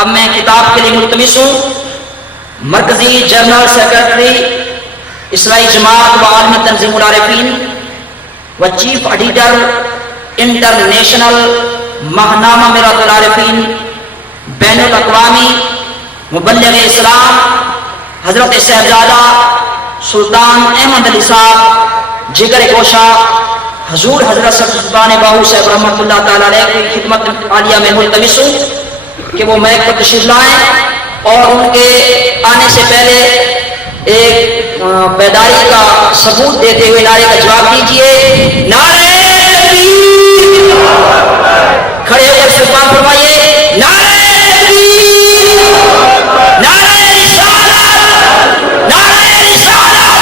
اب میں کتاب کے لیے ملتمس ہوں مرکزی جنرل سیکرٹری اسلائی جماعت و عالمی تنظیم العارفین و چیف ایڈیٹر انٹرنیشنل ماہنامہ میرات العارفین بین الاقوامی مبلغ اسلام حضرت صاحبزادہ سلطان احمد علی صاحب جگر گوشہ حضور حضرت سلطان باہو صاحب رحمۃ اللہ تعالیٰ علیہ کی خدمت عالیہ میں ملتمس ہوں کہ وہ مائک پر تشریف لائیں اور ان کے آنے سے پہلے ایک بیداری کا ثبوت دیتے ہوئے نعرے کا جواب دیجیے. نعرہ تکبیر! کھڑے ہو کر سلطان فرمائیے نعرہ تکبیر! نعرہ رسالت! نعرہ رسالت!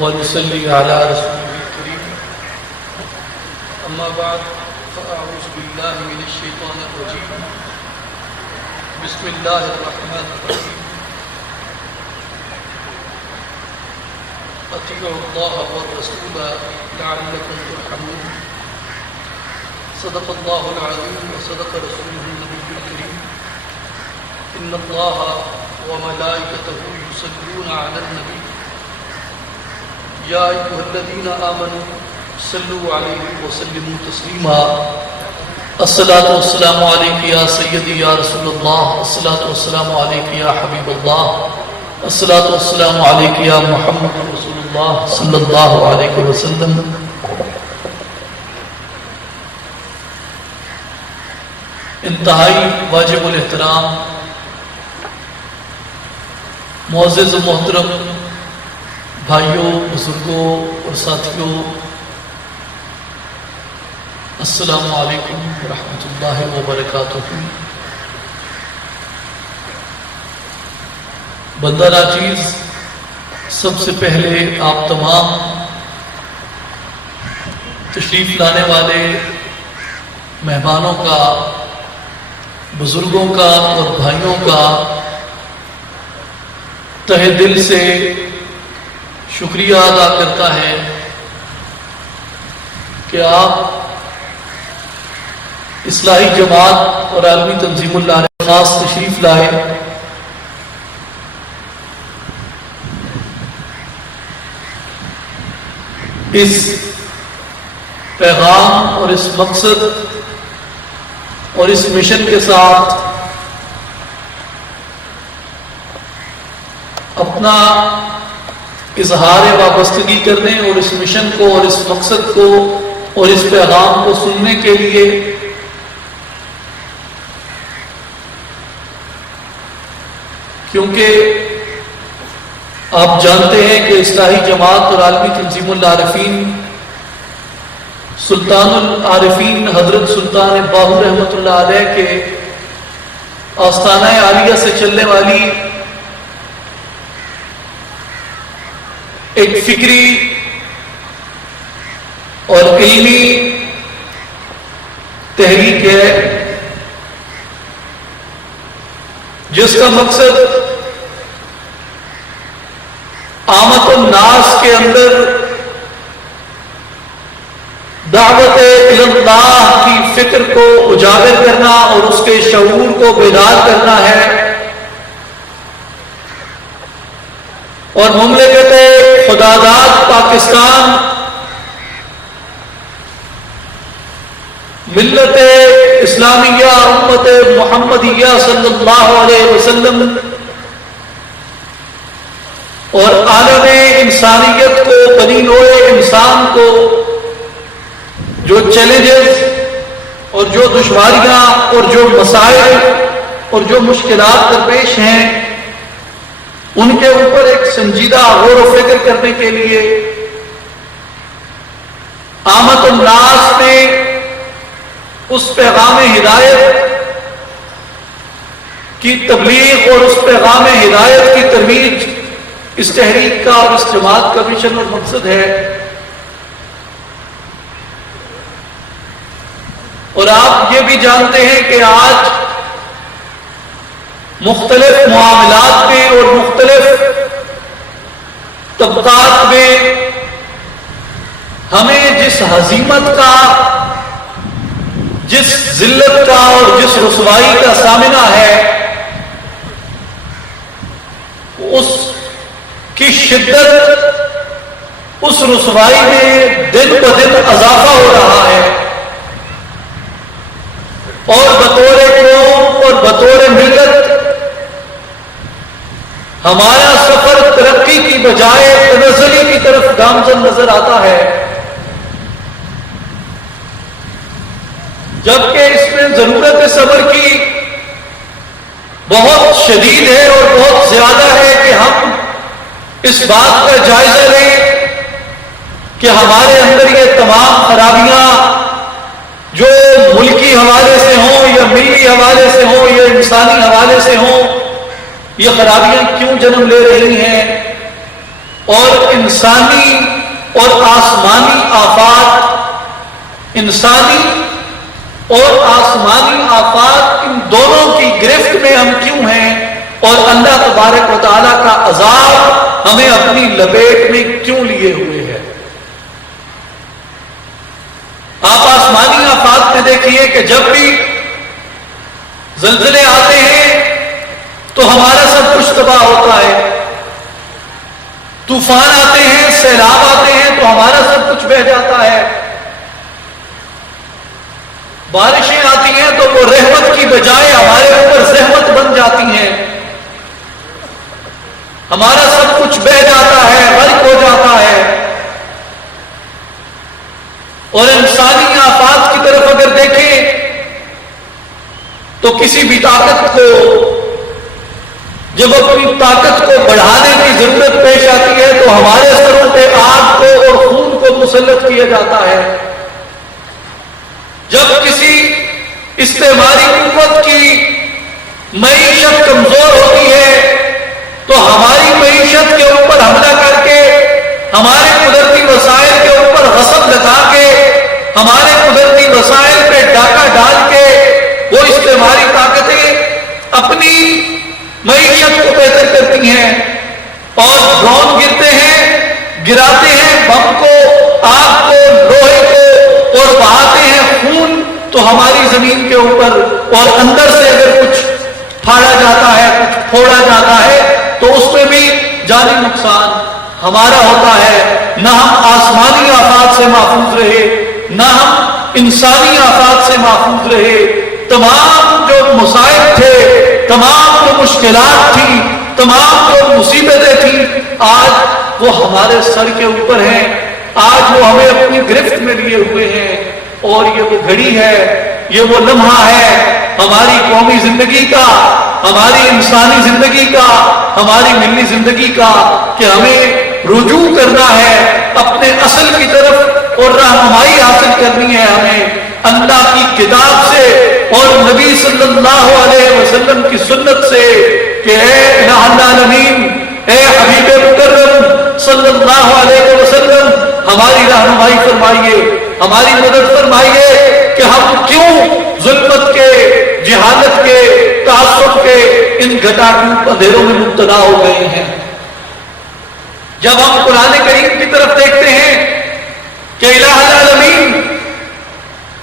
ونصلي على رسوله الكريم أما بعد فأعوذ بالله من الشيطان الرجيم بسم الله الرحمن الرحيم أطيعوا الله والرسول لعلكم ترحمون صدق الله العظيم وصدق رسوله النبي الكريم إن الله وملائكته يصلون على النبي یا ایھا الذین آمنوا صلوا علیہ وسلموا تسلیما. الصلاۃ والسلام علیک یا سیدی یا رسول اللہ. الصلاۃ والسلام علیک یا حبیب اللہ. الصلاۃ والسلام علیک یا محمد رسول اللہ صلی اللہ علیہ وسلم. انتہائی واجب الاحترام معزز و محترم بھائیوں، بزرگوں اور ساتھیوں، السلام علیکم ورحمۃ اللہ وبرکاتہ. بندہ ناچیز، سب سے پہلے آپ تمام تشریف لانے والے مہمانوں کا، بزرگوں کا اور بھائیوں کا تہہ دل سے شکریہ ادا کرتا ہے کہ آپ اصلاحی جماعت اور عالمی تنظیم العارفین خاص تشریف لائے. اس پیغام اور اس مقصد اور اس مشن کے ساتھ اپنا اظہار وابستگی کرنے اور اس مشن کو اور اس مقصد کو اور اس پیغام کو سننے کے لیے کیونکہ آپ جانتے ہیں کہ اصلاحی جماعت اور عالمی تنظیم العارفین سلطان العارفین حضرت سلطان باہو رحمۃ اللہ علیہ کے آستانہ عالیہ سے چلنے والی ایک فکری اور علمی تحریک ہے جس کا مقصد عامت الناس کے اندر دعوت اللہ کی فکر کو اجاگر کرنا اور اس کے شعور کو بیدار کرنا ہے، اور مملکت خداداد پاکستان ملت اسلامیہ امت محمدیہ صلی اللہ علیہ وسلم اور عالم انسانیت کو، بنی نوع انسان کو جو چیلنجز اور جو دشواریاں اور جو مسائل اور جو مشکلات درپیش ہیں ان کے اوپر ایک سنجیدہ غور و فکر کرنے کے لیے عامت الناس میں اس پیغام ہدایت کی تبلیغ اور اس پیغام ہدایت کی ترویج اس تحریک کا اور اس جماعت کا مشن اور مقصد ہے. اور آپ یہ بھی جانتے ہیں کہ آج مختلف معاملات میں اور مختلف طبقات میں ہمیں جس ہزیمت کا، جس ذلت کا اور جس رسوائی کا سامنا ہے، اس کی شدت، اس رسوائی میں دن بدن اضافہ ہو رہا ہے. اور بطور قوم اور بطور ملت ہمارا سفر ترقی کی بجائے تنزلی کی طرف گامزن نظر آتا ہے. جبکہ اس میں ضرورت صبر کی بہت شدید ہے اور بہت زیادہ ہے کہ ہم اس بات کا جائزہ لیں کہ ہمارے اندر یہ تمام خرابیاں جو ملکی حوالے سے ہوں یا ملی حوالے سے ہوں یا انسانی حوالے سے ہوں، یہ خرابیاں کیوں جنم لے رہی ہیں، اور انسانی اور آسمانی آفات، انسانی اور آسمانی آفات، ان دونوں کی گرفت میں ہم کیوں ہیں، اور اللہ تبارک و تعالیٰ کا عذاب ہمیں اپنی لپیٹ میں کیوں لیے ہوئے ہے. آپ آسمانی آفات میں دیکھیے کہ جب بھی زلزلے آتے ہیں تو ہمارا سب کچھ تباہ ہوتا ہے. طوفان آتے ہیں، سیلاب آتے ہیں تو ہمارا سب کچھ بہہ جاتا ہے. بارشیں آتی ہیں تو وہ رحمت کی بجائے ہمارے اوپر زحمت بن جاتی ہیں. ہمارا سب کچھ بہہ جاتا ہے، غرق ہو جاتا ہے. اور انسانی آفات کی طرف اگر دیکھیں تو کسی بھی طاقت کو جب اپنی طاقت کو بڑھانے کی ضرورت پیش آتی ہے تو ہمارے سروں پہ آگ کو اور خون کو مسلط کیا جاتا ہے. جب کسی استعماری قوت کی معیشت کمزور ہوتی ہے تو ہماری معیشت کے اوپر حملہ کر کے، ہمارے قدرتی وسائل کے اوپر غصب لگا کے، ہمارے قدرتی وسائل پہ ڈاکہ ڈال کے وہ استعماری طاقتیں اپنی معیشت کو بہتر کرتی ہیں. اور ڈرون گرتے ہیں، گراتے ہیں بم کو، آگ کو، لوہے کو، اور بہاتے ہیں خون تو ہماری زمین کے اوپر. اور اندر سے اگر کچھ پھاڑا جاتا ہے، کچھ پھوڑا جاتا ہے تو اس میں بھی جانی نقصان ہمارا ہوتا ہے. نہ ہم آسمانی آفات سے محفوظ رہے، نہ ہم انسانی آفات سے محفوظ رہے. تمام جو مصائب تھے، تمام جو مشکلات تھیں، تمام جو مصیبتیں تھیں، آج وہ ہمارے سر کے اوپر ہیں. آج وہ ہمیں اپنی گرفت میں لیے ہوئے ہیں. اور یہ وہ گھڑی ہے، یہ وہ لمحہ ہے ہماری قومی زندگی کا، ہماری انسانی زندگی کا، ہماری ملی زندگی کا، کہ ہمیں رجوع کرنا ہے اپنے اصل کی طرف اور رہنمائی حاصل کرنی ہے ہمیں اللہ کی کتاب سے اور نبی صلی اللہ علیہ وسلم کی سنت سے کہ اے الہ العالمین، اے حبیب مکرم صلی اللہ علیہ وسلم، ہماری رہنمائی فرمائیے، ہماری مدد فرمائیے کہ ہم کیوں ظلمت کے، جہالت کے، تعصب کے ان گھٹاٹوپ اندھیروں میں مبتلا ہو گئے ہیں. جب ہم قرآن کریم کی طرف دیکھتے ہیں کہ الہ العالمین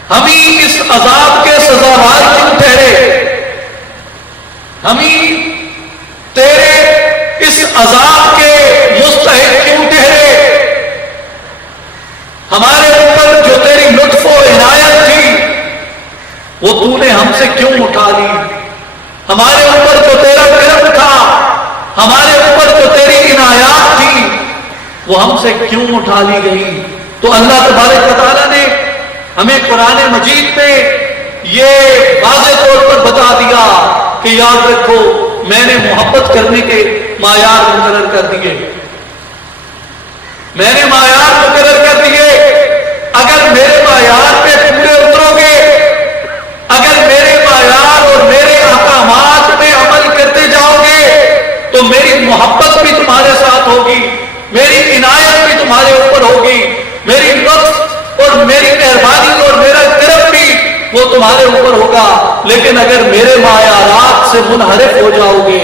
ہمیں اس عذاب کے سزاوار کیوں ٹھہرے، ہمیں تیرے اس عذاب کے مستحق کیوں ٹھہرے، ہمارے اوپر جو تیری لطف و عنایت تھی وہ تو نے ہم سے کیوں اٹھا لی، ہمارے اوپر جو تیرا کرم تھا، ہمارے اوپر جو تیری عنایات تھی وہ ہم سے کیوں اٹھا لی گئی. تو اللہ تبارک و تعالیٰ نے ہمیں قرآن مجید میں یہ واضح طور پر بتا دیا کہ یاد رکھو میں نے محبت کرنے کے معیار مقرر کر دیے، میں نے معیار مقرر کر دیے. اگر میرے معیار پہ پورے اترو گے، اگر میرے معیار اور میرے احکامات میں عمل لیکن اگر میرے معیارات سے منحرف ہو جاؤ گے،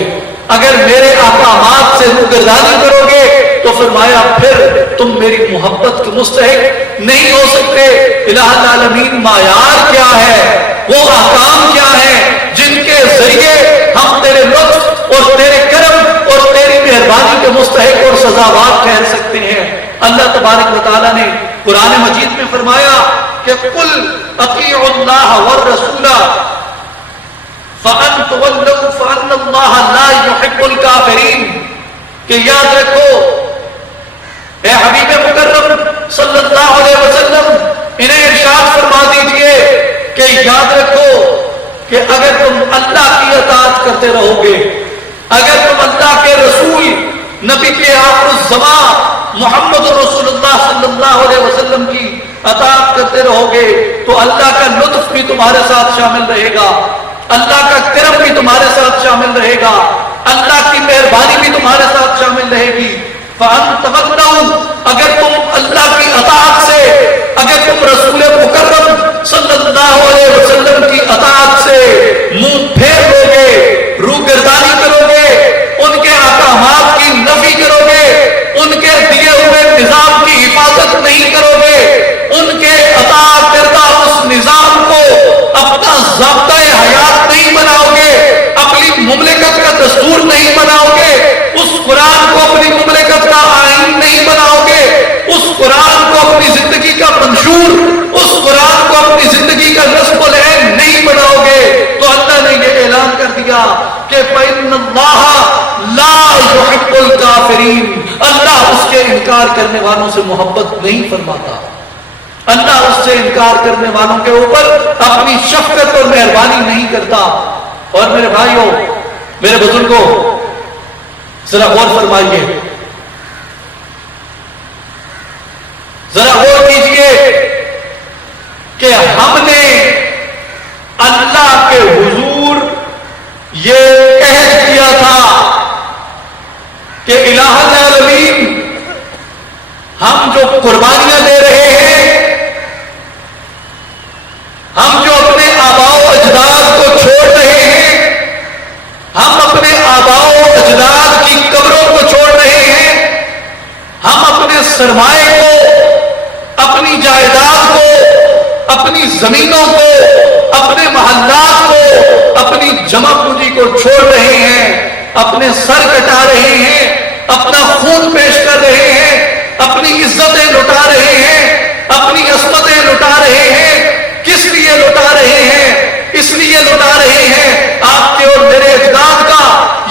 اگر میرے احکامات سے روگردانی کرو گے تو فرمایا پھر تم میری محبت کے مستحق نہیں ہو سکتے۔ الہ العالمین معیار کیا ہے، وہ احکام کیا ہے جن کے ذریعے ہم تیرے لطف اور تیرے کرم اور تیری مہربانی کے مستحق اور سزاوار ٹھہر سکتے ہیں۔ اللہ تبارک و تعالیٰ نے قرآن مجید میں فرمایا کہ قل اطیعوا اللہ والرسول فَأَن تُوَلَّوْا فَأَنَّ اللَّهَ لَا يُحِبُّ الْكَافِرِينَ، کہ یاد رکھو اے حبیب مکرم صلی اللہ علیہ وسلم، انہیں ارشاد فرما دیجئے کہ یاد رکھو کہ اگر تم اللہ کی اطاعت کرتے رہو گے، اگر تم اللہ کے رسول نبی کے آخر الزمان محمد رسول اللہ صلی اللہ علیہ وسلم کی اطاعت کرتے رہو گے تو اللہ کا لطف بھی تمہارے ساتھ شامل رہے گا، اللہ کا کرم بھی تمہارے ساتھ شامل رہے گا، اللہ کی مہربانی بھی تمہارے ساتھ شامل رہے گی۔ فَأَن تَوَلَّوْا، اگر تم اللہ کی اطاعت سے، اگر تم رسول مکرم صلی اللہ علیہ وسلم کی اطاعت سے منہ پھیر لو گے، روگردانی کرو گے، ان کے احکامات کی نفی کرو گے، ان کے دیے ہوئے نظام کی حفاظت نہیں کرو گے، ان کے اطاعت کردہ اس نظام کو اپنا ضابطۂ حیات نہیں بناؤ گے، اپنی مملکت کا دستور نہیں بناؤ گے، اس قرآن کو اپنی مملکت کا آئین نہیں بناؤ گے، اس قرآن کو اپنی زندگی کا منشور، اس قرآن کو اپنی زندگی کا نصب العین نہیں بناؤ گے تو اللہ نے یہ اعلان کر دیا کہ فَإِنَّ اللَّهَ لَا يُحِبُّ الْكَافِرِينَ، اللہ اس کے انکار کرنے والوں سے محبت نہیں فرماتا، اللہ اس سے انکار کرنے والوں کے اوپر اپنی شفقت اور مہربانی نہیں کرتا۔ اور میرے بھائیوں، میرے بزرگوں، ذرا غور فرمائیے، ذرا غور کیجئے کہ ہم نے اللہ کے حضور یہ عہد کیا تھا کہ الہ العالمین ہم جو قربانیاں دے رہے ہیں، ہم جو اپنے آباء و اجداد کو چھوڑ رہے ہیں، ہم اپنے آباء و اجداد کی قبروں کو چھوڑ رہے ہیں، ہم اپنے سرمائے کو، اپنی جائیداد کو، اپنی زمینوں کو، اپنے محلات کو، اپنی جمع پونجی کو چھوڑ رہے ہیں، اپنے سر کٹا رہے ہیں، اپنا خون پیش کر رہے ہیں، اپنی عزتیں لٹا رہے ہیں، اپنی عصمتیں لٹا رہے ہیں۔ کس لیے لٹا رہے ہیں؟ اس لیے لٹا رہے ہیں آپ کے اور میرے اجداد کا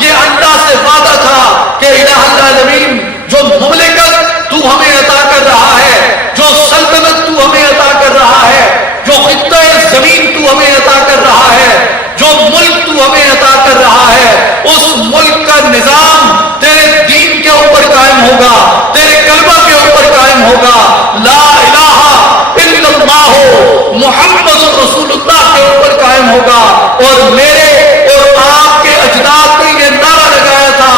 یہ اللہ سے وعدہ تھا کہ الہ العالمین جو مملکت تو ہمیں عطا کر رہا ہے، جو سلطنت تو ہمیں عطا کر رہا ہے، جو خطہ زمین تو ہمیں عطا کر رہا ہے، جو ملک تو ہمیں عطا کر رہا ہے، اس ملک کا نظام تیرے دین کے اوپر قائم ہوگا، تیرے کلمہ کے اوپر قائم ہوگا، لا الہ الا اللہ محمد رسول اللہ کے اوپر قائم ہوگا۔ اور میرے اور آپ کے اجداد نے یہ نعرہ لگایا تھا،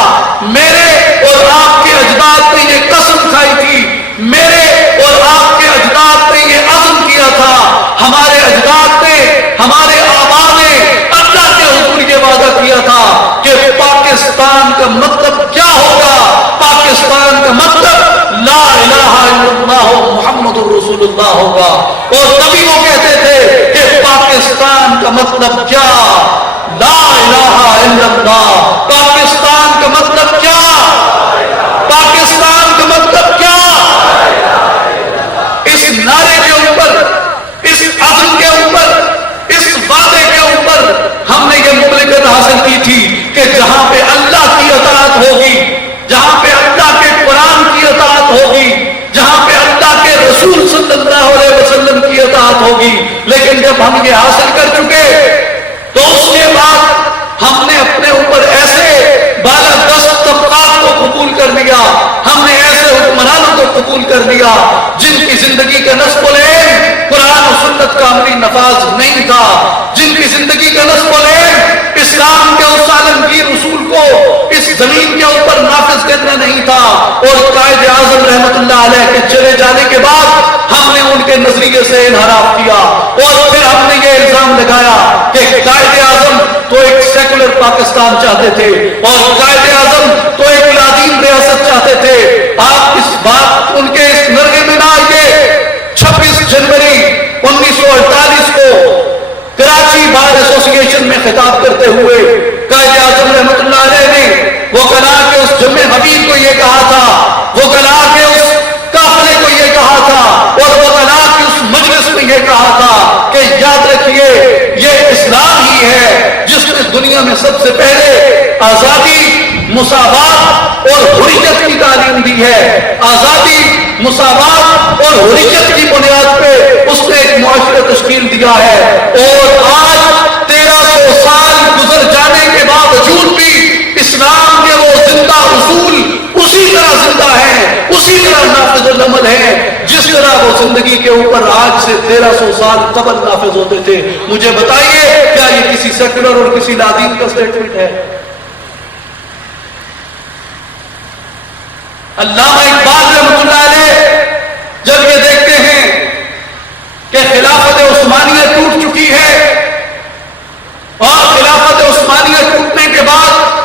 میرے اور آپ کے اجداد نے یہ قسم کھائی تھی، میرے اور آپ کے اجداد نے یہ عزم کیا تھا، ہمارے اجداد نے، ہمارے آباء نے اللہ کے حضور یہ وعدہ کیا تھا کہ پاکستان کا مطلب کیا ہوگا؟ پاکستان کا مطلب لا الہ الا اللہ محمد رسول اللہ ہوگا۔ اور تبھی وہ کہتے تھے کہ پاکستان کا مطلب کیا؟ لا الہ الا اللہ۔ پاکستان کا مطلب کیا؟ پاکستان کا مطلب کیا؟ اس نعرے کے اوپر، اس عزم کے اوپر، اس وعدے کے اوپر ہم نے یہ مملکت حاصل کی تھی کہ جہاں پہ اللہ کی اطاعت ہوگی، جہاں پہ اللہ کے قرآن کی اطاعت ہوگی، جہاں پہ اللہ کے رسول صلی اللہ علیہ وسلم کی اطاعت ہوگی۔ لیکن جب ہم یہ حاصل کر چکے تو اس کے بعد ہم نے اپنے اوپر ایسے بالادست طبقات کو قبول کر لیا، ہم نے ایسے حکمرانوں کو قبول کر لیا جن کی زندگی کا نصب العین قرآن و سنت کا عملی نفاذ نہیں تھا، جن کی زندگی کا نصب العین اسلام کے اس عالمگیر رسول کو اس زمین کے اوپر نافذ کرنا نہیں تھا۔ اور قائد اعظم رحمت اللہ علیہ کے چلے جانے کے بعد ہم نے ان کے کے نظریے سے انحراف کیا، اور پھر ہم نے یہ الزام لگایا کہ قائد اعظم تو ایک سیکولر پاکستان چاہتے تھے اور قائد اعظم تو ایک لادین ریاست چاہتے تھے۔ آپ اس بات ان کے اس نرغے میں نہ آئیے۔ 26 جنوری 1948 کو کراچی بار ایسوسی ایشن میں خطاب کرتے ہوئے قائد اعظم رحمت اللہ علیہ نے وہ کلا کے اس جمع حبیب کو یہ کہا تھا، وہ کلا کے اس قافلے کو یہ کہا تھا، اور وہ کلا کے اس مجلس میں یہ کہا تھا کہ یاد رکھیے یہ اسلام ہی ہے جس نے دنیا میں سب سے پہلے آزادی، مساوات اور حریت کی تعلیم دی ہے۔ آزادی، مساوات اور حریت کی بنیاد پہ اس نے ایک معاشرہ تشکیل دیا ہے، اور آج 1300 سال گزر جانے کے باوجود بھی اسلام کے وہ زندہ اصول اسی طرح زندہ ہیں، اسی طرح نافذ العمل ہیں جس طرح وہ زندگی کے اوپر آج سے 1300 سال قبل نافذ ہوتے تھے۔ مجھے بتائیے کیا یہ کسی سیکولر اور کسی لادین کا سٹیٹمنٹ ہے؟ علامہ اقبال رحمۃ اللہ علیہ جب یہ دیکھتے ہیں کہ خلافت عثمانیہ ٹوٹ چکی ہے اور خلافت عثمانیہ ٹوٹنے کے بعد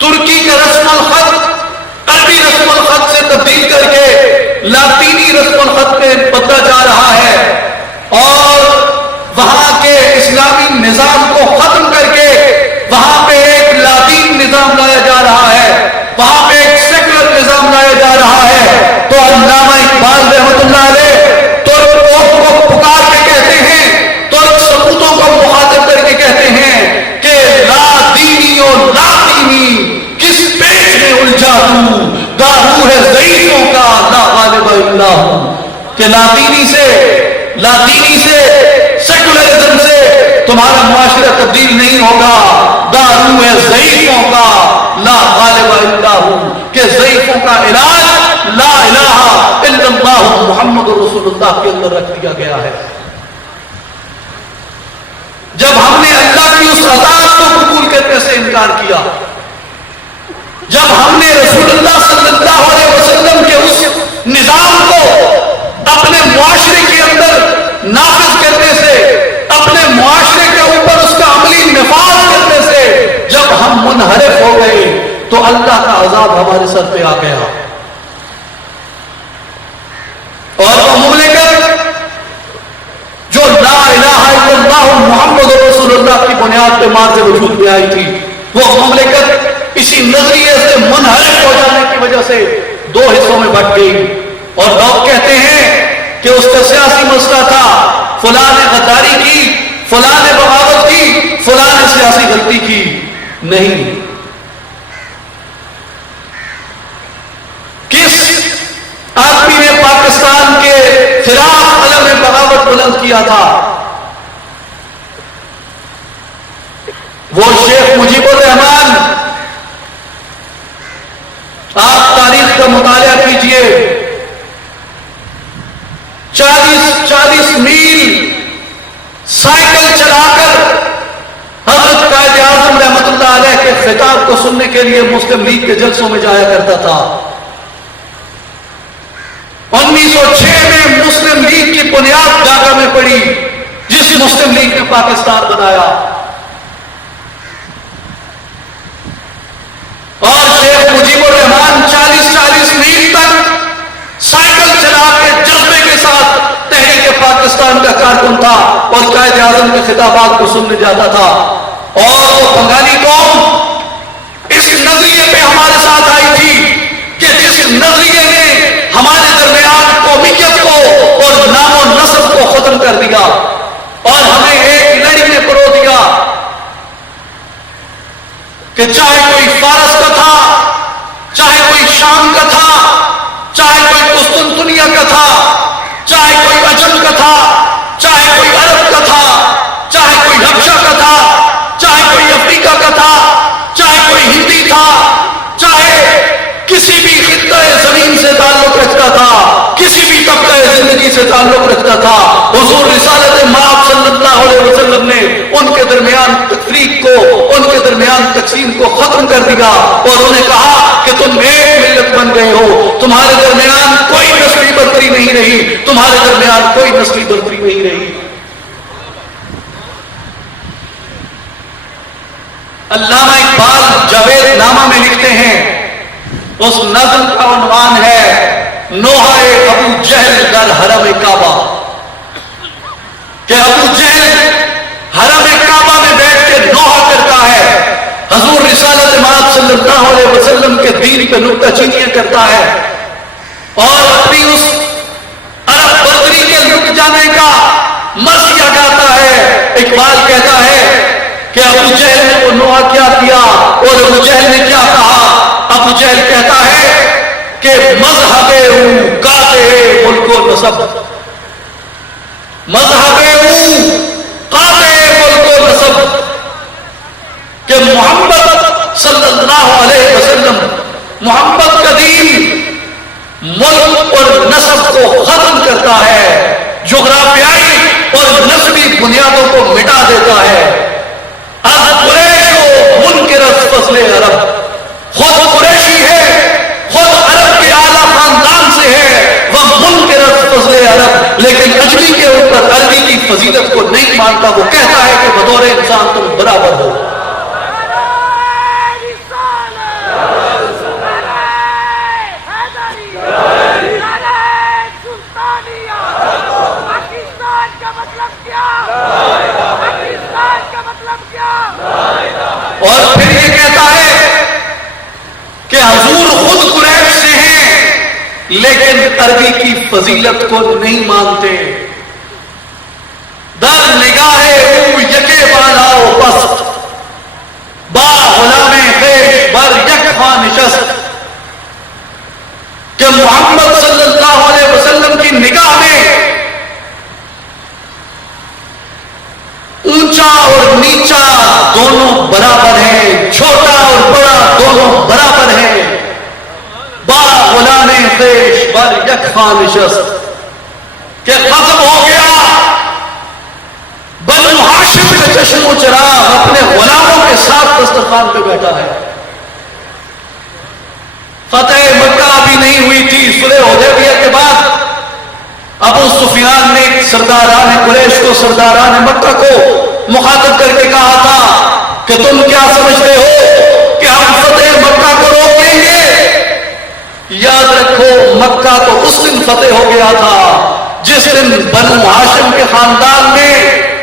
ترکی کا رسم الخط عربی رسم الخط سے تبدیل کر کے لاطینی رسم الخط میں بدلا جا رہا ہے، اور وہاں کے اسلامی نظام کو ختم کر کے وہاں پہ ایک لادین نظام لایا جا رہا ہے، وہاں پہ ایک سیکولر نظام لایا جا رہا ہے، تو علامہ اقبال رحمۃ اللہ علیہ ترک کو پکار کے کہتے ہیں، ترک ثبوتوں کو مخاطب کر کے کہتے ہیں کہ لا دینی و لا دینی کس پیش میں الجھا تو، دارو ہے ضعیفوں کا لا غالب الا ہوں، کہ لاطینی سے سیکولرزم سے تمہارا معاشرہ تبدیل نہیں ہوگا، دارو ہے ضعیفوں کا لا غالب الا ہوں، کہ ضعیفوں کا علاج لا الہ الا اللہ محمد رسول اللہ کے اندر رکھ دیا گیا ہے۔ جب ہم نے اللہ کی اس اطاعت کو قبول کرنے سے انکار کیا، جب ہم نے رسول اللہ صلی اللہ علیہ وسلم کے اس نظام کو اپنے معاشرے کے اندر نافذ کرنے سے، اپنے معاشرے کے اوپر اس کا عملی نفاذ کرنے سے جب ہم منحرف ہو گئے تو اللہ کا عذاب ہمارے سر پہ آ گیا، اور وہ مملکت جو لا الہ الا اللہ محمد رسول اللہ کی بنیاد پہ مارز وجود میں آئی تھی، وہ مملکت اسی نظریے سے منحرف ہو جانے کی وجہ سے 2 حصوں میں بٹ گئی، اور لوگ کہتے ہیں کہ اس کا سیاسی مسئلہ تھا، فلاں نے غداری کی، فلاں نے بغاوت کی، فلاں نے سیاسی غلطی کی۔ نہیں، کس آدمی نے پاکستان کے خلاف علم بغاوت بلند کیا تھا؟ وہ شیخ مجیب الرحمان۔ آپ تاریخ کا مطالعہ کیجئے، 40 میل سائیکل چلا کر حضرت قائد اعظم رحمت اللہ علیہ کے خطاب کو سننے کے لیے مسلم لیگ کے جلسوں میں جایا کرتا تھا۔ 1906 میں مسلم لیگ کی بنیاد ڈھاکہ میں پڑی، جس مسلم لیگ نے پاکستان بنایا، اور شیخ مجیب الرحمان 40 میل تک سائیکل چلا کے جذبے کے ساتھ تحریک پاکستان کا کارکن تھا اور قائد اعظم کے خطابات کو سننے جاتا تھا، اور وہ بنگالی قوم اس نظریے پہ ہمارے ساتھ آئی تھی کہ جس نظریے نے ہمارے درمیان قومیت کو اور نام و نسب کو ختم کر دیا اور ہمیں ایک لڑی میں پرو دیا کہ چاہے کوئی فارس کا تھا، چاہے کوئی شام کا تھا، چاہے کوئی قسطنطنیہ کا تھا، چاہے کوئی عجم کا تھا، چاہے کوئی عرب کا تھا، چاہے کوئی حبشہ کا تھا، چاہے کوئی افریقہ کا تھا، چاہے کوئی ہندی تھا، چاہے کسی بھی خطہ زمین سے تعلق رکھتا تھا، کسی بھی طبقہ زندگی سے تعلق رکھتا تھا، حضور رسالت مآب صلی اللہ علیہ وسلم نے ان کے درمیان تفریق کو، ان کے درمیان تقسیم کو ختم کر دیا اور انہیں کہا کہ تم ایک ملت بن گئے ہو، تمہارے درمیان کوئی نسلی برتری نہیں رہی، تمہارے درمیان کوئی نسلی برتری نہیں رہی۔ علامہ اقبال جاوید نامہ میں لکھتے ہیں، اس نظم کا عنوان ہے نوحہ ابو جہل در حرم کعبہ، کہ ابو جہل حرم کعبہ میں بیٹھ کے نوحہ کرتا ہے، حضور رسالت مآب صلی اللہ علیہ وسلم کے دین پہ نکتہ چینیاں کرتا ہے، اور اپنی اس عرب برتری کے لٹ جانے کا مرثیہ گاتا ہے۔ اقبال کہتا ہے کہ ابو جہل نے وہ نوحہ کیا کیا اور ابو جہل نے کیا کہا۔ ابو جہل کہتا ہے کہ مذہب ہوں قاطع ملک و نسب، مذہب ہوں قاطع ملک و نسب، کہ محمد صلی اللہ علیہ وسلم، محمد کا دین ملک اور نسب کو ختم کرتا ہے، جغرافیائی اور نسبی بنیادوں کو مٹا دیتا ہے۔ از قریش و منکر از فصل عرب، خود قریشی ہے، خود عرب کے اعلیٰ خاندان سے ہے، وہ منکر از فضل عرب، لیکن اجمی کے اوپر عربی کی فضیلت کو نہیں مانتا۔ وہ کہتا ہے کہ بطور انسان تم برابر ہو۔ اور پھر یہ کہتا ہے کہ حضور خود قریش سے ہیں لیکن عربی کی فضیلت کو نہیں مانتے۔ در نگاہ او یکے بالا و پست، با غلام خویش بر یک خاں نشست، کہ محمد صلی اللہ علیہ وسلم کی نگاہ میں اونچا اور نیچا دونوں برابر ہیں، چھوٹا اور بڑا دونوں برابر ہیں۔ با غلام خویش بر یک خاں نشست، کہ ختم ہو گیا بنو ہاشم کا چشم و چراغ، اپنے غلاموں کے ساتھ دسترخوان پہ بیٹھا ہے۔ فتح مکہ ابھی نہیں ہوئی تھی، صلح حدیبیہ کے بعد ابو سفیان نے سرداران قریش کو، سرداران مکہ کو مخاطب کر کے کہا تھا کہ تم کیا سمجھتے ہو کہ ہم فتح مکہ کو روک لیں گے؟ یاد رکھو مکہ تو اس دن فتح ہو گیا تھا جس دن بنو ہاشم کے خاندان میں،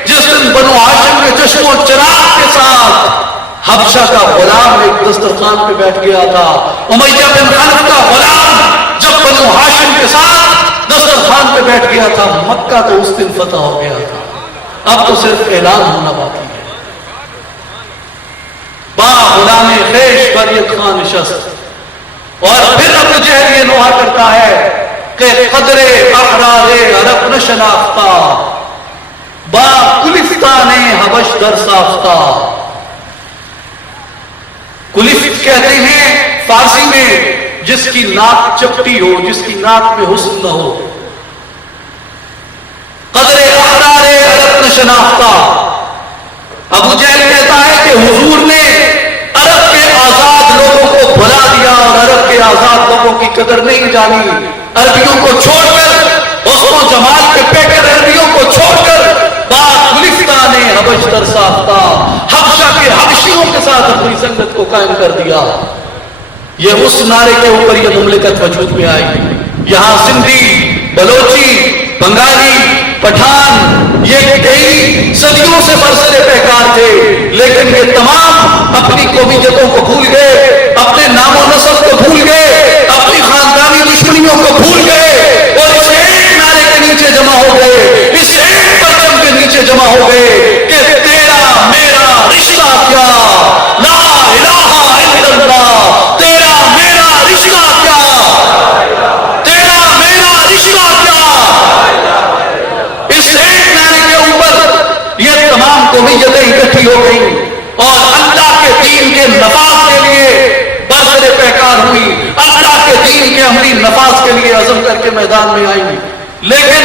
جس دن بنو ہاشم کے چشم و چراغ کے ساتھ حبشہ کا غلام ایک دسترخوان پہ بیٹھ گیا تھا۔ امیہ بن خلف کا غلام جب بنو ہاشم کے ساتھ دسترخوان پہ بیٹھ گیا تھا، مکہ تو اس دن فتح ہو گیا تھا، اب تو صرف اعلان ہونا باقی ہے۔ با غلام خویش بر یک خاں نشست، اور پھر ابو جہل یہ نوحہ کرتا ہے کہ قدر احرار عرب نشناختہ، با کلفتان حبش در ساختہ۔ کلفت کہتے ہیں فارسی میں جس کی ناک چپٹی ہو، جس کی ناک میں حسن نہ ہو۔ قدر احرار عرب نشناختہ، ابو جہل کہتا ہے کہ حضور نے عرب کے آزاد لوگوں کو بھلا دیا اور عرب کے آزاد لوگوں کی قدر نہیں جانی۔ عربیوں کو چھوڑ کر، اس کو جمال کے پیکر عربیوں کو چھوڑ کر گلفتان حبش در ساختہ، حبشہ کے حبشیوں کے ساتھ اپنی سنگت کو قائم کر دیا۔ یہ اس نعرے کے اوپر یہ مملکت وجود میں آئی۔ یہاں سندھی، بلوچی، بنگالی، پٹھان یہ کئی صدیوں سے برسر پیکار تھے، لیکن یہ تمام اپنی قومیتوں کو بھول گئے، اپنے نام و نسب کو بھول گئے، اپنی خاندانی دشمنیوں کو بھول گئے، اور اس ایک نعرے کے نیچے جمع ہو گئے، اس ایک پرچم کے نیچے جمع ہو گئے کہ تیرا میرا رشتہ کیا، لا الہ الا اللہ، تیرا میرا رشتہ کیا، تیرا میرا رشتہ کیا۔ اس ایک نعرے کے اوپر یہ تمام قومیتیں اکٹھی ہو گئیں اور اللہ کے دین کے نفاذ کے لیے برسر پیکار ہوئی، اللہ کے دین کے عملی نفاذ کے لیے عزم کر کے میدان میں آئی۔ لیکن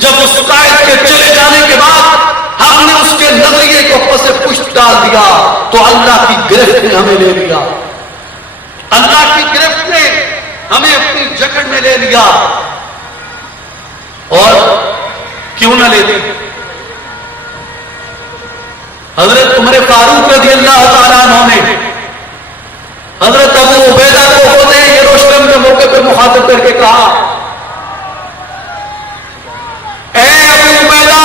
جب اس قائد کے چلے جانے کے بعد ہم نے اس کے نظریے کو پس پشت ڈال دیا تو اللہ کی گرفت نے ہمیں لے لیا۔ اللہ کی گرفت نے ہمیں اپنی جکڑ میں لے لیا، اور کیوں نہ لیتے؟ حضرت عمر فاروق رضی اللہ تعالیٰ عنہ نے حضرت ابو عبیدہ کو خود یروشلم کے موقع پر مخاطب کر کے کہا، اے ابو عبیدہ،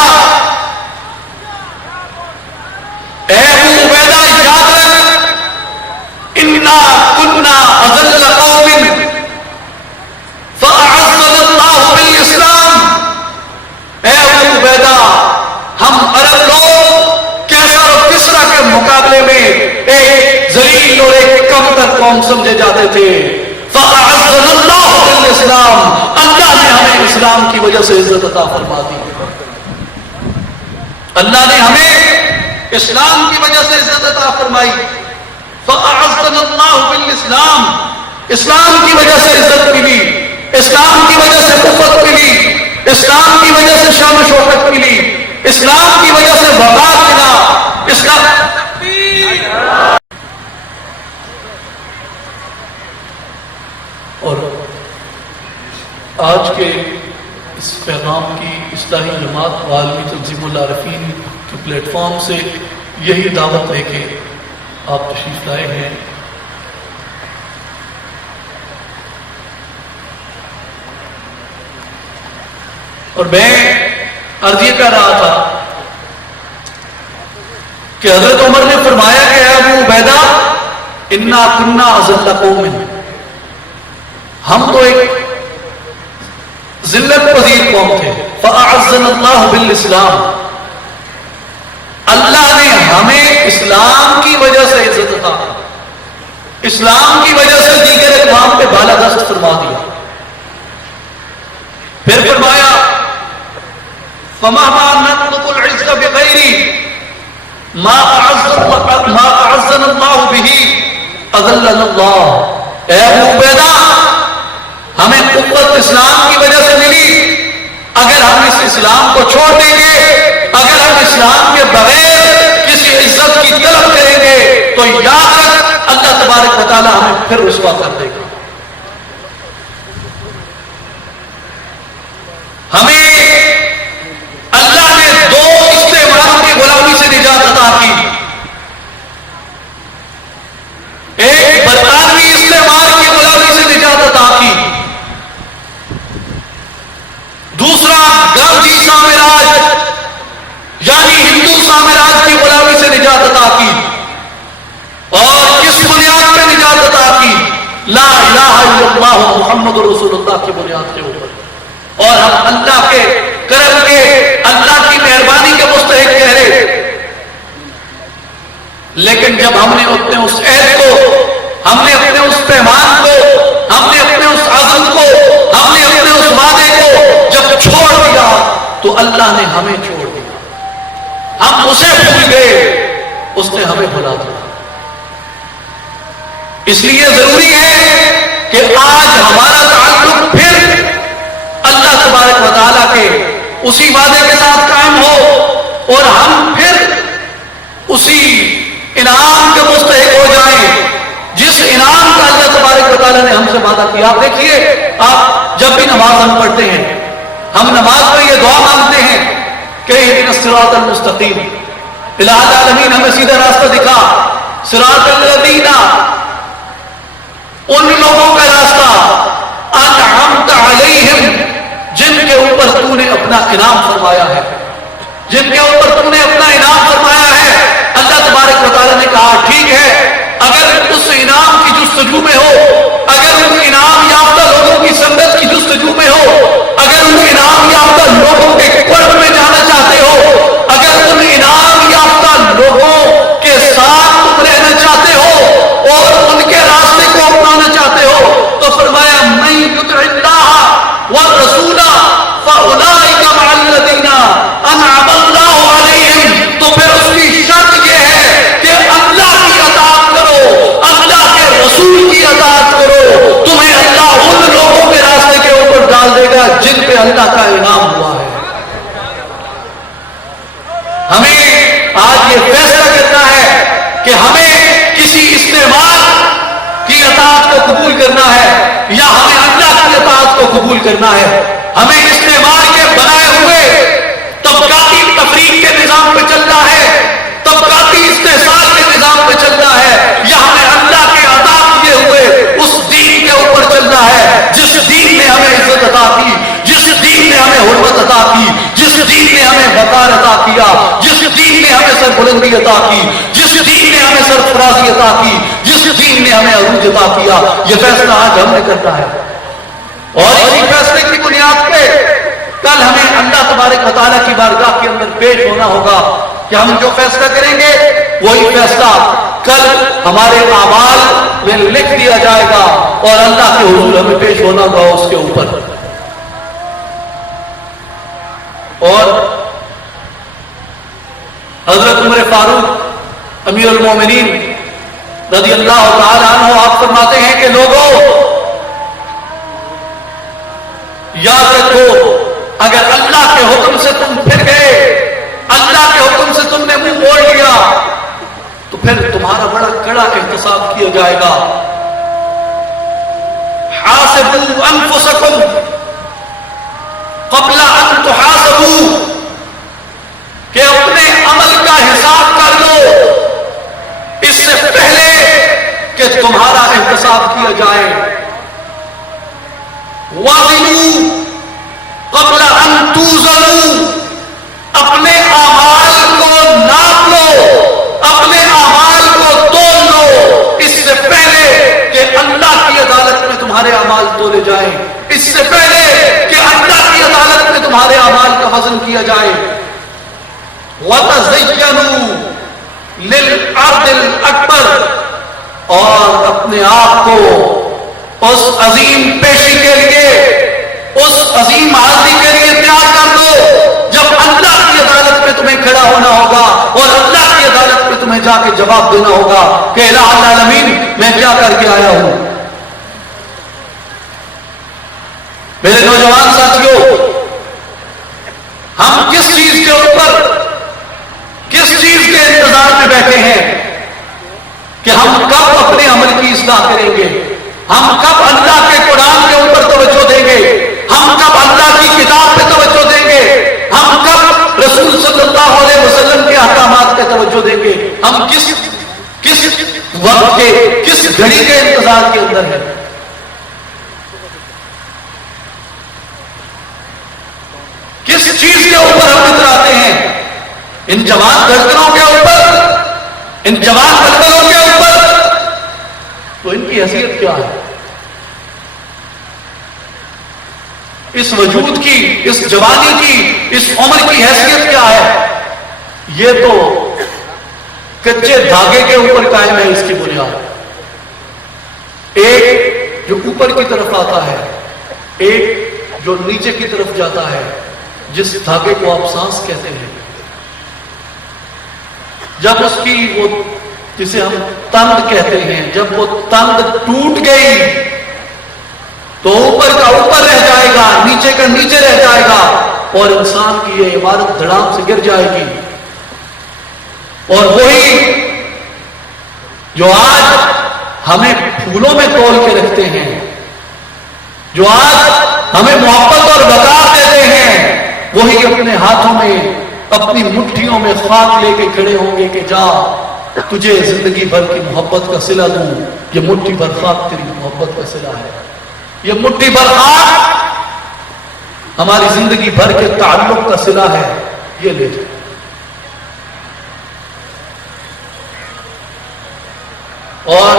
یاد رکھ، انا کنا اذل قوم فاعزنا اللہ بالاسلام۔ اے ابو عبیدہ، ہم عرب لوگ کیسر اور کسرا کے مقابلے میں ایک ذلیل اور ایک کمتر قوم سمجھے جاتے تھے۔ فاعزنا اللہ بالاسلام، اللہ نے ہمیں اسلام کی وجہ سے عزت عطا فرما دی، اللہ نے ہمیں اسلام کی وجہ سے عزت عطا فرمائی۔ فاعزنا اللہ بالاسلام، اسلام کی وجہ سے عزت ملی، اسلام کی وجہ سے قوت ملی، اسلام کی وجہ سے شان و شوکت ملی، اسلام کی وجہ سے وقار ملا، اسلام۔ اور آج کے اس پیغام کی اصلاحی جماعت و عالمی تنظیم العارفین کے پلیٹ فارم سے یہی دعوت لے کے آپ تشریف لائے ہیں۔ اور میں عرض یہ کر رہا تھا کہ حضرت عمر نے فرمایا کہ اے ابو عبیدہ، انا کنا اذل قوم، ہم تو ایک ذلت پذیر قوم تھے، فاعزنا اللہ بالاسلام، اللہ نے ہمیں اسلام کی وجہ سے عزت عطا، اسلام کی وجہ سے دیگر اقوام پہ بالادست فرما دیا۔ پھر فرمایا فمهما نطلب العز بغير ما اعزنا الله به اذلنا الله۔ اے ابو عبیدہ، ہمیں قوت اسلام کی وجہ سے ملی، اگر ہم اس اسلام کو چھوڑ دیں گے، اگر ہم اسلام کے بغیر کسی عزت کی طلب کریں گے تو یاد رکھ اللہ تبارک و تعالی ہمیں پھر رسوا کر دے گا۔ ہمیں اللہ نے دو استعماروں کی غلامی سے نجات عطا کی، ایک برطانوی استعمار کی غلامی سے نجات عطا کی، دوسرا گاندھی سامراج یعنی ہندو سامراج کی غلامی سے نجات عطا کی، اور کس بنیاد پہ نجات عطا کی؟ لا الہ الا اللہ محمد رسول اللہ کی بنیاد کے اوپر۔ اور ہم اللہ کے کرم کے، اللہ کی مہربانی کے مستحق کہہ رہے، لیکن جب ہم نے اپنے اس عہد کو، ہم نے اپنے اس پیمان کو، ہم نے اپنے اس عزم کو، ہم نے اپنے اس وعدے کو جب چھوڑ دیا تو اللہ نے ہمیں چھوڑ دیا، ہم اسے بھول گئے، اس نے ہمیں بھلا دیا۔ اس لیے ضروری ہے کہ آج ہمارا تعلق پھر اللہ تبارک و تعالیٰ کے اسی وعدے کے ساتھ قائم ہو، اور ہم پھر اسی انعام کے مستحق ہو جائیں جس انعام کا اللہ تبارک و تعالیٰ نے ہم سے وعدہ کیا۔ آپ دیکھیے، آپ جب بھی نماز ہم پڑھتے ہیں، ہم نماز میں یہ دعا مانگتے ہیں کہ اہدنا الصراط المستقیم، الہ العالمین ہمیں سیدھا راستہ دکھا، صراط الذین، ان لوگوں کا راستہ، انعمت علیہم، جن کے اوپر تو نے اپنا انعام فرمایا ہے، جن کے اوپر تو نے اپنا انعام فرمایا ہے۔ اللہ تبارک و تعالیٰ نے کہا ٹھیک ہے، اگر اس انعام کی جستجو میں ہو، اگر ان انعام یافتہ لوگوں کی سنگت کی جستجو میں ہو، اگر ان انعام یافتہ لوگوں کے قرب میں جانا چاہتے ہو، اگر ان انعام یافتہ لوگوں کے ساتھ تم رہنا چاہتے ہو اور ان کے راستے کو اپنانا چاہتے ہو، تو فرمایا من یطع اللہ والرسول فاولئک مع الذین انعم اللہ علیہم۔ تو پھر اس کی شرط یہ ہے کہ اللہ کی اطاعت کرو، اللہ کے رسول کی اطاعت کرو، تمہیں اللہ ان لوگوں کے راستے کے اوپر ڈال دے گا جن پہ اللہ کا انعام ہوا ہے۔ ہمیں آج یہ فیصلہ کرنا ہے کہ ہمیں کسی استعمار کی اطاعت کو قبول قبول کرنا ہے. ہمیں استعمار کے بنائے ہوئے طبقاتی تفریق کے نظام پہ چلنا ہے, طبقاتی استحصال کے نظام پہ چلنا ہے, یا ہمیں اللہ کے عطا کیے ہوئے اس دین کے اوپر چلنا ہے جس دین نے ہمیں عزت عطا کی, جس دین نے ہمیں حرمت عطا کی, جس دین نے ہمیں وقار عطا کیا, جس دین نے ہمیں سربلندی عطا کی, جس دین نے ہمیں سرفرازی عطا کی, جس دین نے ہمیں عروج عطا کیا. یہ فیصلہ آج ہم نے کرنا ہے, اور اسی فیصلے کی بنیاد پہ کل ہمیں اللہ تبارک و تعالیٰ کی بارگاہ کے اندر پیش ہونا ہوگا کہ ہم جو فیصلہ کریں گے وہی فیصلہ کل ہمارے اعمال میں لکھ دیا جائے گا, اور اللہ کے حضور ہمیں پیش ہونا ہوگا اس کے اوپر. اور حضرت عمر فاروق امیر المومنین رضی اللہ تعالی عنہ آپ فرماتے ہیں کہ لوگوں یاد رکھو, اگر اللہ کے حکم سے تم پھر گئے, اللہ کے حکم سے تم نے منہ موڑ لیا, تو پھر تمہارا بڑا کڑا احتساب کیا جائے گا. حاسبوا انفسکم قبل ان تحاسبوا, کہ اپنے عمل کا حساب کر لو اس سے پہلے کہ تمہارا احتساب کیا جائے. وزنوا قبل ان توزنوا, اپنے اعمال کو ناپ لو, اپنے اعمال کو تول لو اس سے پہلے کہ اللہ کی عدالت میں تمہارے اعمال تولے جائیں, اس سے پہلے کہ اللہ کی عدالت میں تمہارے اعمال کا وزن کیا جائے. وَتَزَيَّنُوا لِلْعَرْضِ الْأَكْبَرِ, اور اپنے آپ کو اس عظیم پیشی کے لیے, اس عظیم حاضری کے لیے تیار کر دو جب اللہ کی عدالت میں تمہیں کھڑا ہونا ہوگا اور اللہ کی عدالت میں تمہیں جا کے جواب دینا ہوگا کہ الہ العالمین میں کیا کر کے آیا ہوں. میرے نوجوان ساتھیوں, ہم کس چیز کے اوپر, کس چیز کے انتظار میں بیٹھے ہیں کہ ہم کب اپنے عمل کی اصلاح کریں گے, ہم کب اللہ کے قرآن کے اوپر توجہ دیں گے, ہم کب اللہ کی کتاب پہ توجہ دیں گے, ہم کب رسول صلی اللہ علیہ وسلم کے احکامات پہ توجہ دیں گے. ہم کس وقت کے, کس گھڑی کے انتظار کے اندر ہیں. کس چیز کے اوپر ہم اتراتے ہیں, ان جوان دھڑکنوں کے اوپر, ان جوان بلبلوں کے اوپر, تو ان کی حیثیت کیا ہے, اس وجود کی, اس جوانی کی, اس عمر کی حیثیت کیا ہے. یہ تو کچے دھاگے کے اوپر قائم ہے اس کی بنیاد. ایک جو اوپر کی طرف آتا ہے, ایک جو نیچے کی طرف جاتا ہے, جس دھاگے کو آپ سانس کہتے ہیں. جب اس کی وہ جسے ہم تند کہتے ہیں, جب وہ تند ٹوٹ گئی تو اوپر کا اوپر رہ جائے گا, نیچے کا نیچے رہ جائے گا, اور انسان کی یہ عمارت دھڑام سے گر جائے گی. اور وہی جو آج ہمیں پھولوں میں تول کے رکھتے ہیں, جو آج ہمیں محبت اور وقار دیتے ہیں, وہی اپنے ہاتھوں میں, اپنی مٹھیوں میں خاک لے کے کھڑے ہوں گے کہ جا تجھے زندگی بھر کی محبت کا صلہ دوں. یہ مٹھی بھر خاک تیری محبت کا صلہ ہے, یہ مٹھی بھر خاک ہماری زندگی بھر کے تعلق کا صلہ ہے, یہ لے جائے. اور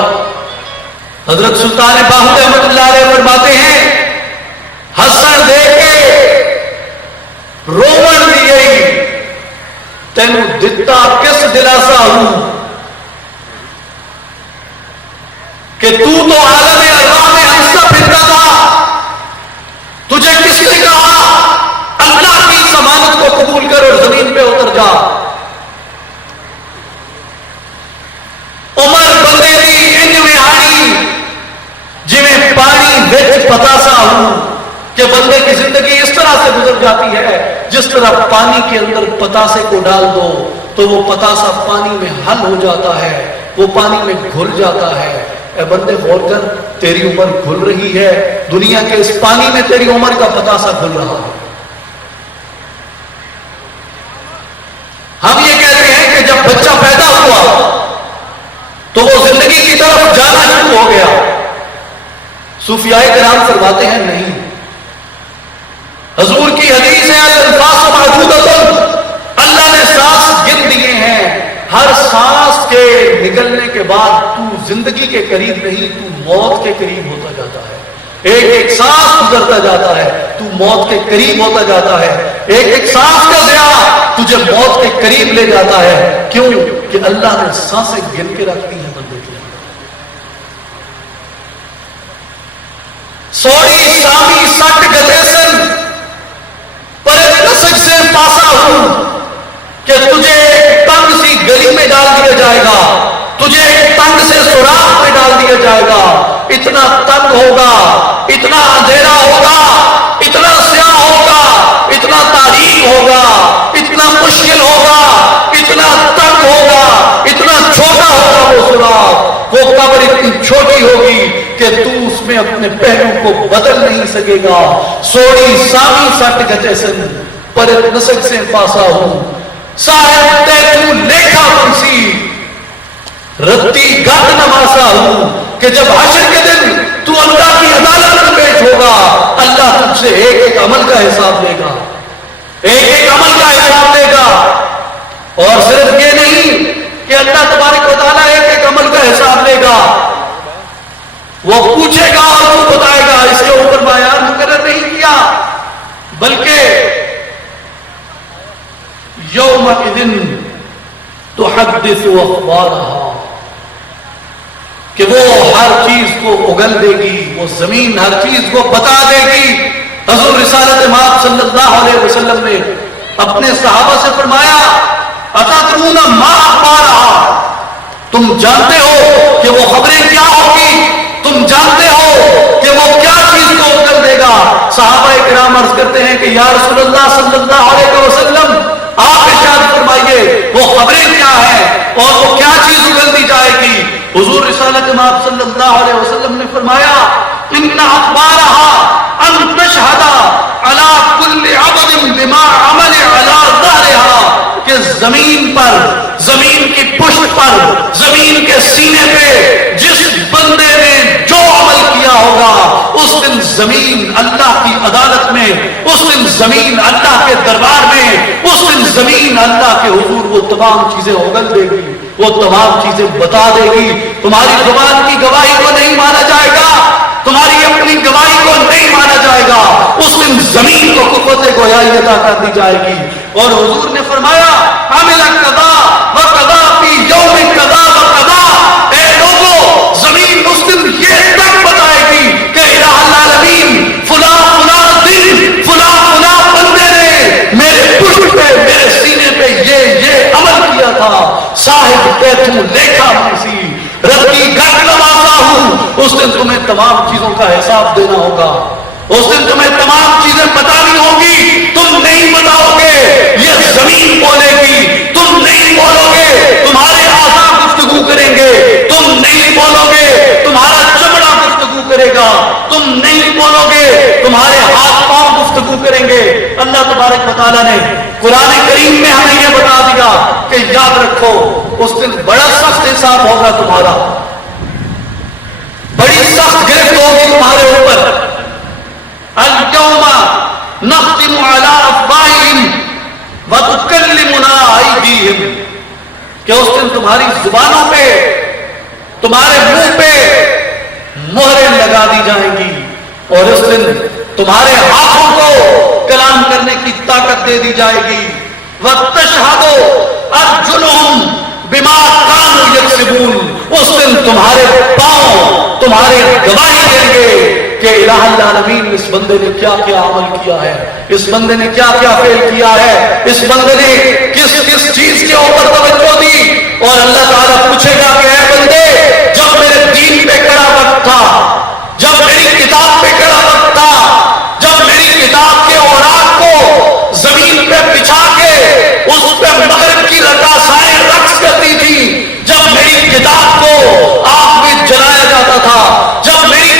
حضرت سلطان باہو رحمۃ اللہ علیہ فرماتے ہیں, ہسن دے کے رومن دی گئی تینوں دتا کس دلاسا ہوں, کہ تو عالم ارواح میں ہنستا پھرتا تھا, تجھے کس نے کہا اللہ کی ضمانت کو قبول کر اور زمین پہ اتر جا. عمر بندے دی انج میں آئی جویں پانی وچ پتاسا ہوں, کہ بندے کی زندگی اس طرح سے گزر جاتی ہے جس طرح پانی کے اندر پتاسے کو ڈال دو تو وہ پتاسا پانی میں حل ہو جاتا ہے, وہ پانی میں گھل جاتا ہے. اے بندے غور کر, تیری عمر کھل رہی ہے، دنیا کے اس پانی میں تیری عمر کا پتاسا کھل رہا ہے۔ ہم یہ کہتے ہیں کہ جب بچہ پیدا ہوا تو وہ زندگی کی طرف جانا شروع ہو گیا۔ صوفیاء کرام فرماتے ہیں نہیں، حضور کی حدیث ہے الانفاس معدودۃ، اللہ نے سانس گن دیے ہیں، ہر سانس کے نکلنے کے بعد تو زندگی کے قریب نہیں، تو موت کے قریب ہوتا جاتا ہے۔ ایک ایک سانس گزرتا جاتا ہے تو موت کے قریب ہوتا جاتا ہے، ایک ایک سانس کا ضیاع تجھے موت کے قریب لے جاتا ہے۔ کیوں کہ اللہ نے سانسیں گن کے رکھ دی ہیں بندے کے لیے۔ سوڑی شامی سٹ گدیسن پر نسک سے پاسا ہوں کہ تجھے تنگ سی گلی میں ڈال دیا جائے گا، تجھے تنگ سے سوراخ میں ڈال دیا جائے گا، اتنا تنگ ہوگا، اتنا اندھیرا ہوگا، اتنا سیاہ ہوگا، اتنا تاریک ہوگا، اتنا مشکل ہوگا، اتنا تنگ ہوگا، اتنا چھوٹا ہوگا وہ سوراخ، وہ قبر اتنی چھوٹی ہوگی کہ تو اس میں اپنے پہلو کو بدل نہیں سکے گا۔ سوڑی سامی سٹ گچیسن پر نسک سے پاسا ہوں، صاحب تے تو لیکھا منسی رتی گھٹ نواسا ہوں کہ جب حشر کے دن تو اللہ کی عدالت میں پیش ہوگا، اللہ تجھ سے ایک ایک عمل کا حساب لے گا، ایک ایک عمل کا حساب لے گا۔ اور صرف یہ نہیں کہ اللہ تبارک و تعالیٰ ایک ایک عمل کا حساب لے گا، وہ پوچھے گا اور وہ بتائے گا۔ اس کے اوپر بیان مقرر نہیں کیا، بلکہ یومئذ تحدث اخبارها کہ وہ ہر چیز کو اگل دے گی، وہ زمین ہر چیز کو بتا دے گی۔ حضور رسالت مآب صلی اللہ علیہ وسلم نے اپنے صحابہ سے فرمایا اتدرون ما اخبارها، تم جانتے ہو کہ وہ خبریں کیا ہوگی، تم جانتے ہو کہ وہ کیا چیز کو اگل دے گا۔ صحابہ کرام عرض کرتے ہیں کہ یا رسول اللہ صلی اللہ علیہ وسلم آپ ارشاد فرمائیے وہ خبریں کیا ہیں اور وہ کیا چیز اگل دی جائے گی۔ حضور رسالت مآب صلی اللہ علیہ وسلم نے فرمایا ان اخبارها ان تشهد على كل عبد بما عمل على ظهرها، کہ زمین پر، زمین کی پشت پر، زمین کے سینے پہ جس بندے نے جو عمل کیا ہوگا اس دن زمین اللہ کی عدالت میں، اس دن زمین اللہ کے دربار میں، اس دن زمین اللہ کے حضور وہ تمام چیزیں اگل دے گی، وہ تمام چیزیں بتا دے گی۔ تمہاری زبان کی گواہی کو نہیں مانا جائے گا، تمہاری اپنی گواہی کو نہیں مانا جائے گا، اس دن زمین کو قوت گویائی عطا کر دی جائے گی۔ اور حضور نے فرمایا عامل قضا و قضا فی یوم قضا و قضا، اے لوگو زمین اس دن یہ تک بتائے گی کہ الہ العالمین فلاں فلاں دن فلاں فلاں بندے نے میرے پشت پہ، میرے سینے پہ یہ عمل کیا تھا۔ صاحب کہ تم لیکھا منسی رتی گھٹ نوازا ہوں، اس دن تمہیں تمام چیزوں کا حساب دینا ہوگا، اس دن تمہیں تمام چیزیں بتانی ہوگی، تم نہیں بتاؤ گے یہ زمین بولے گی، تم نہیں بولو گے تمہارے اعضاء گفتگو کریں گے، تم نہیں بولو گے تمہارا چمڑا گفتگو کرے گا، تم نہیں بولو گے تمہارے ہاتھ پاؤں گفتگو کریں گے۔ اللہ تبارک و تعالیٰ نے قرآن کریم میں ہمیں یہ بتا دیا کہ یاد رکھو اس دن بڑا سخت حساب ہوگا تمہارا، بڑی سخت گرفت ہوگی تمہارے اوپر۔ اليوم نختم على افواہہم وتکلمنا ایدیہم، کہ اس دن تمہاری زبانوں پہ، تمہارے منہ پہ مہریں لگا دی جائیں گی، اور اس دن تمہارے ہاتھوں کو کلام کرنے کی طاقت دے دی جائے گی۔ وتشہد ارجلہم بما کانوا یکسبون، اس دن تمہارے پاؤں تمہارے گواہی دیں گے کہ الہ العالمین اس بندے نے کیا کیا عمل کیا ہے، اس بندے نے کیا کیا فعل کیا ہے، اس بندے نے کس کس چیز کے اوپر توجہ دی۔ اور اللہ تعالیٰ پوچھے گا کہ اے بندے جب میرے دین پہ کڑا وقت تھا، جب میری کتاب پہ کڑا وقت تھا، جب میری کتاب کے اوراق کو زمین پہ بچھا کے اس پہ مغرب کی رقاصائیں رقص کرتی تھی، جب میری کتاب کو آگ میں جلایا جاتا تھا، جب میری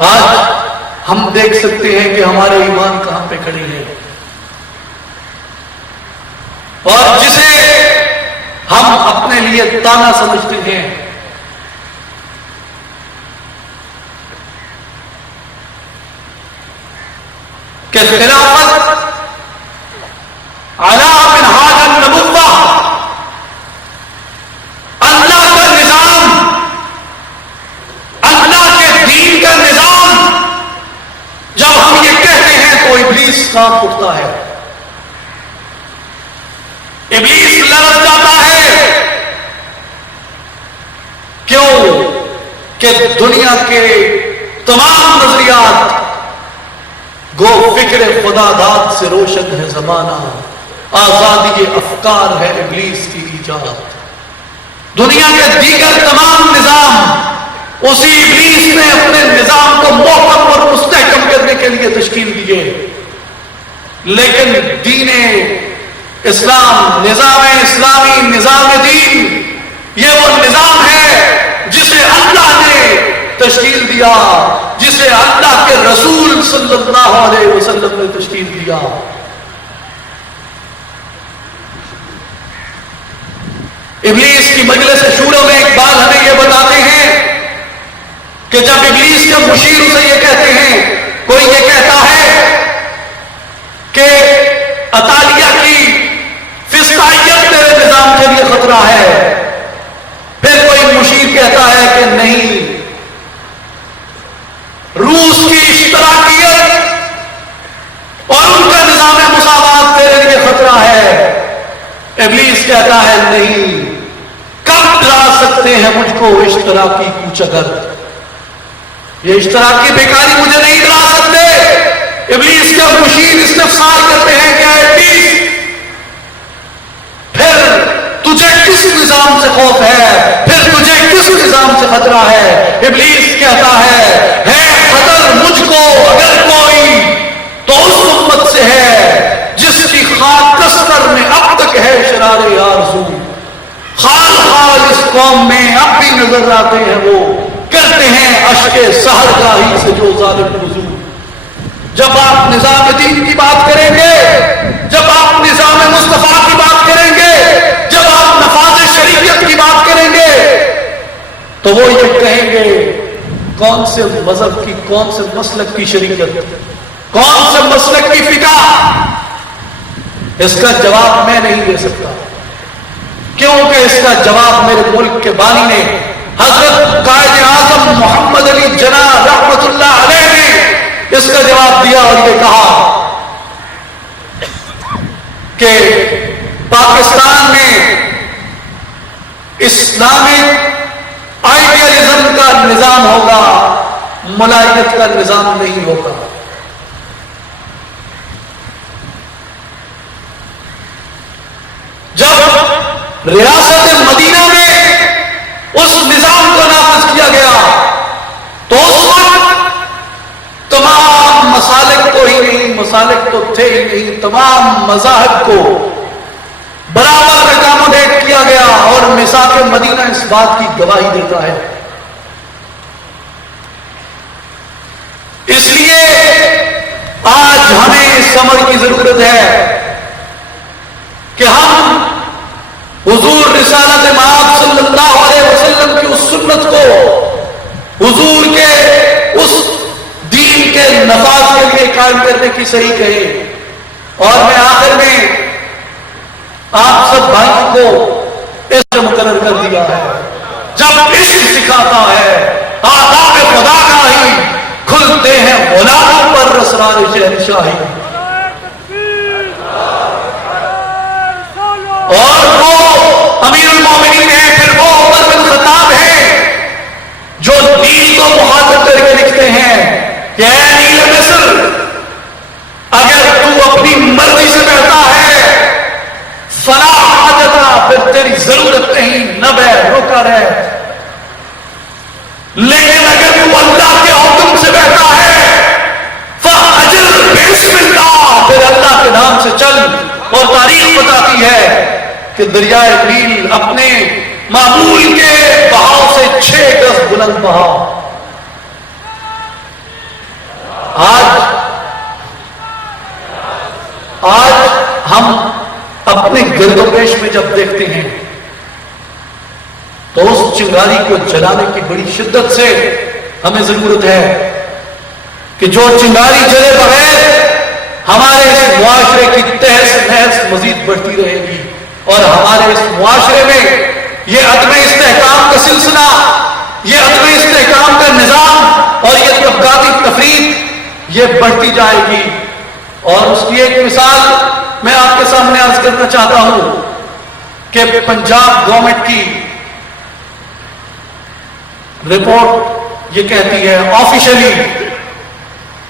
آج ہم دیکھ سکتے ہیں کہ ہمارے ایمان کہاں پہ کھڑی ہے، اور جسے ہم اپنے لیے تانا سمجھتے ہیں، کہ خلافت علی منہاج النبوہ، اللہ کا نظام، اللہ کے دین کا نظام، جب ہم یہ کہتے ہیں تو ابلیس کانپ اٹھتا ہے، ابلیس لرز جاتا ہے۔ کیوں؟ کہ دنیا کے تمام نظریات گو فکر خدا داد سے روشن ہے زمانہ، آزادی افکار ہے ابلیس کی ایجاد، دنیا کے دیگر تمام نظام اسی ابلیس نے اپنے نظام کو محکم اور مستحکم کرنے کے لیے تشکیل دیے، لیکن دین اسلام، نظام اسلامی، نظام دین، یہ وہ نظام ہے جسے اللہ نے تشکیل دیا، جسے اللہ کے رسول صلی اللہ علیہ وسلم نے تشکیل دیا۔ ابلیس کی مجلس شورا میں اقبال ہمیں یہ بتاتے ہیں کہ جب ابلیس کے مشیر اسے یہ کہتے ہیں، کوئی یہ کہتا ہے کہ اطالیہ کی فسطائیت تیرے نظام کے لیے خطرہ ہے، پھر کوئی مشیر کہتا ہے کہ نہیں، روس کی اشتراکیت اور ان کا نظام مساوات تیرے لیے خطرہ ہے۔ ابلیس کہتا ہے نہیں، کب ڈرا سکتے ہیں مجھ کو اشتراکی کوچگر، یہ اشتراکی بیکاری مجھے نہیں ڈرا سکتے۔ ابلیس کا مشیر استفسار کرتے ہیں کہ اے ابلیس، پھر تجھے کس نظام سے خوف ہے، پھر تجھے کس نظام سے خطرہ ہے؟ ابلیس کہتا ہے خطر مجھ کو اگر کوئی تو اس امت سے ہے جس کی خاکستر میں اب تک ہے شرار آرزو، خال خال اس قوم میں اب بھی نظر آتے ہیں، وہ کرتے ہیں اشک سحرگاہی سے جو ظالم وضو۔ جب آپ نظام دین کی بات کریں گے، جب آپ نظام مصطفیٰ کی بات کریں گے، جب آپ نفاذ شریعت کی بات کریں گے، تو وہ یہ کہیں گے کون سے مذہب کی، کون سے مسلک کی شریعت، کون سے مسلک کی فقہ؟ اس کا جواب میں نہیں دے سکتا، کیونکہ اس کا جواب میرے ملک کے بانی نے، حضرت قائد اعظم محمد علی جناح رحمت اللہ علیہ نے اس کا جواب دیا اور یہ کہا کہ پاکستان میں اسلامک آئیڈیالزم کا نظام ہوگا، ملائکت کا نظام نہیں ہوگا۔ جب ریاست مدینہ میں اس نظام کو نافذ کیا گیا تو اس وقت تمام مسالک تو ہی نہیں، مسالک تو تھے ہی نہیں، تمام مذاہب کو برابر اکاموڈیٹ کیا گیا، اور میثاق مدینہ اس بات کی گواہی دیتا ہے۔ اس لیے آج ہمیں اس عمل کی ضرورت ہے کہ ہم حضور رسالت مآب صلی اللہ علیہ وسلم کی اس سنت کو، حضور کے اس دین کے نفاذ کے لیے قائم کرنے کی صحیح کہیں۔ اور میں آخر میں آپ سب بھائیوں کو اس سے مقرر کر دیا ہے، جب عشق سکھاتا ہے آداب خدا کا ہی کھلتے ہیں غلاموں پر اسرار شہنشاہی، اور وہ امیر المومنین ہیں، پھر وہ عمر بن خطاب ہیں جو دین کو مخاطب کر کے لکھتے ہیں کہ اے نیل مصر، اگر تو اپنی مرضی سے بہتا ہے فلا حاجتا، پھر تیری ضرورت نہیں، نہ بہ روکا رہے، لیکن اگر تو اللہ کے حکم سے بہتا ہے فاجر بسم اللہ، پھر اللہ کے نام سے چل۔ اور تاریخ بتاتی ہے کہ دریائے نیل اپنے معمول کے بہاؤ سے 6 گز بلند بہا، آج ہم اپنے گرد و پیش میں جب دیکھتے ہیں تو اس چنگاری کو جلانے کی بڑی شدت سے ہمیں ضرورت ہے کہ جو چنگاری جلے بغیر ہمارے اس معاشرے کی تہس نہس مزید بڑھتی رہے گی اور ہمارے اس معاشرے میں یہ عدم استحکام کا سلسلہ، یہ عدم استحکام کا نظام اور یہ طبقاتی تفریق یہ بڑھتی جائے گی۔ اور اس کی ایک مثال میں آپ کے سامنے عرض کرنا چاہتا ہوں کہ پنجاب گورنمنٹ کی رپورٹ یہ کہتی ہے، آفیشلی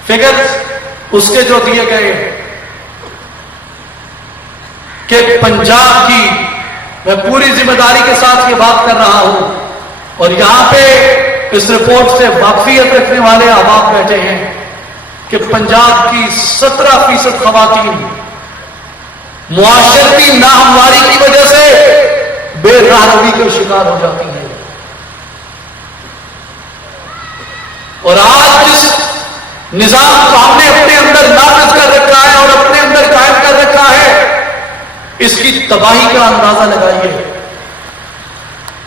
فگرز اس کے جو دیے گئے کہ پنجاب کی، میں پوری ذمہ داری کے ساتھ یہ بات کر رہا ہوں اور یہاں پہ اس رپورٹ سے واقفیت رکھنے والے احباب بیٹھے ہیں کہ پنجاب کی 17% خواتین معاشرتی ناہمواری کی وجہ سے بے راہروی کا شکار ہو جاتی ہیں۔ اور آج جس نظام کو ہم نے اپنے اندر نافذ کر رکھا ہے اور اپنے اندر قائم کر رکھا ہے، اس کی تباہی کا اندازہ لگائیے۔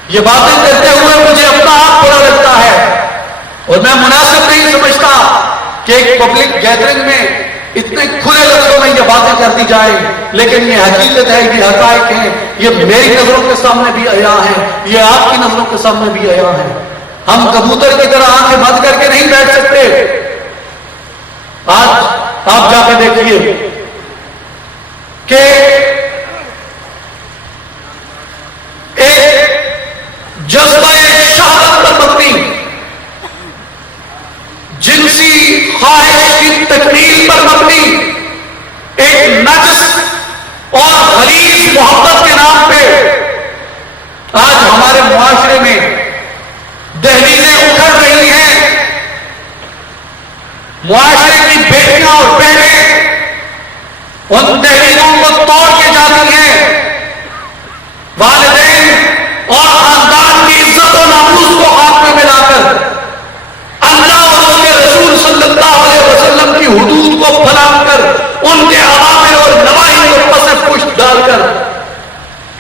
یہ باتیں کرتے ہوئے مجھے اپنا آپ برا لگتا ہے اور میں مناسب نہیں سمجھتا کہ ایک پبلک گیدرنگ میں اتنے کھلے لفظوں میں یہ باتیں کر دی جائیں، لیکن یہ حقیقت ہے، یہ حقائق ہیں، یہ میری نظروں کے سامنے بھی عیاں ہیں، یہ آپ کی نظروں کے سامنے بھی عیاں ہیں۔ ہم کبوتر کی طرح آنکھیں بند کر کے نہیں بیٹھ سکتے۔ آج آپ جا کے دیکھیے کہ ایک جذبہ شہادت پر مبنی جنسی خواہش کی تکمیل پر مبنی ایک نجس اور غلیظ محبت کے نام پہ آج ہمارے معاشرے میں دہلیزیں اکھڑ رہی ہیں۔ معاشرے کی بیٹیاں اور بہنیں ان دہلیزوں کو توڑ کے جاتی ہیں، والدین اور خاندان کی عزت و ناموس کو ہاتھ میں ملا کر اللہ اور اس کے رسول صلی اللہ علیہ وسلم کی حدود کو پھلانگ کر ان کے اوامر اور نواہی کو پس پشت ڈال کر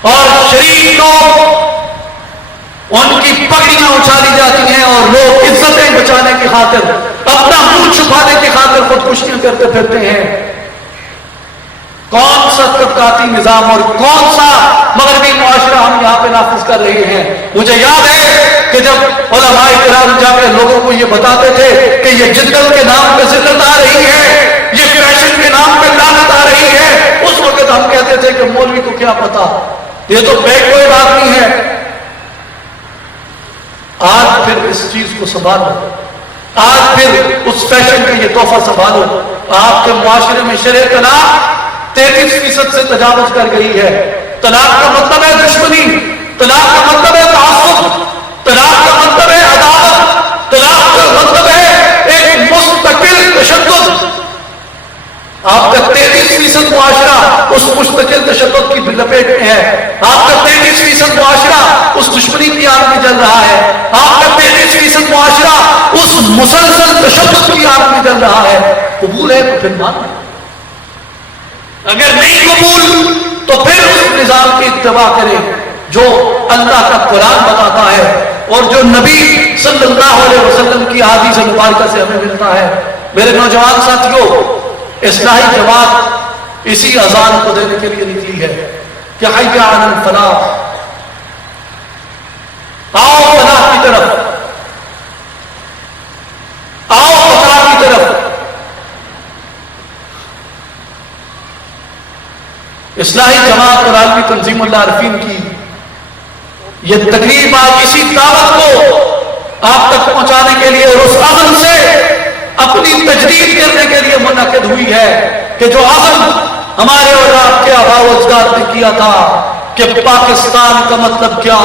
اور شریف لوگ ان کی پگڑیاں اچھالی جاتی ہیں اور لوگ عزتیں بچانے کی خاطر اپنا منہ چھپانے کی خاطر خودکشیاں کرتے پھرتے ہیں۔ کون سا طبقاتی نظام اور کون سا مغربی معاشرہ ہم یہاں پہ نافذ کر رہے ہیں؟ مجھے یاد ہے کہ جب علماء کرام جا کے لوگوں کو یہ بتاتے تھے کہ یہ جدت کے نام پہ ذلت آ رہی ہے، یہ فیشن کے نام پہ لعنت آ رہی ہے، اس وقت ہم کہتے تھے کہ مولوی کو کیا پتا، یہ تو بیکورڈ آدمی ہے۔ آج پھر اس چیز کو سنبھالو، آج پھر اس فیشن کا یہ تحفہ سنبھالو۔ آپ کے معاشرے میں شرع طلاق 33% سے تجاوز کر گئی ہے۔ طلاق کا مطلب ہے دشمنی، طلاق کا مطلب ہے تعصب، طلاق کا مطلب ہے عداوت، طلاق کا مطلب ہے ایک مستقل تشدد۔ آپ کا 33% معاشرہ اس مستقل تشدد کی لپیٹ میں ہے، آپ کا 33% معاشرہ اس دشمنی کی آگ میں جل رہا ہے، آپ کا 33% معاشرہ اس مسلسل تشدد کی آگ میں جل رہا ہے۔ قبول ہے تو پھر مان لیں، اگر نہیں قبول تو پھر اس نظام کی اتباع کریں جو اللہ کا قرآن بتاتا ہے اور جو نبی صلی اللہ علیہ وسلم کی احادیث مبارکہ سے ہمیں ملتا ہے۔ میرے نوجوان ساتھیوں، اصلاحی جماعت اسی اذان کو دینے کے لیے نکلی ہے کہ حی علی الفلاح، آؤ فلاح کی طرف، آؤ فلاح کی طرف۔ اصلاحی جماعت اور عالمی تنظیم اللہ عارفین کی یہ تقریب آج اسی دعوت کو آپ تک پہنچانے کے لیے اور اس عزم سے اپنی تجدید کرنے کے لیے منعقد ہوئی ہے کہ جو عزم ہمارے اور آپ کے آباء و اجداد نے کیا تھا کہ پاکستان کا مطلب کیا،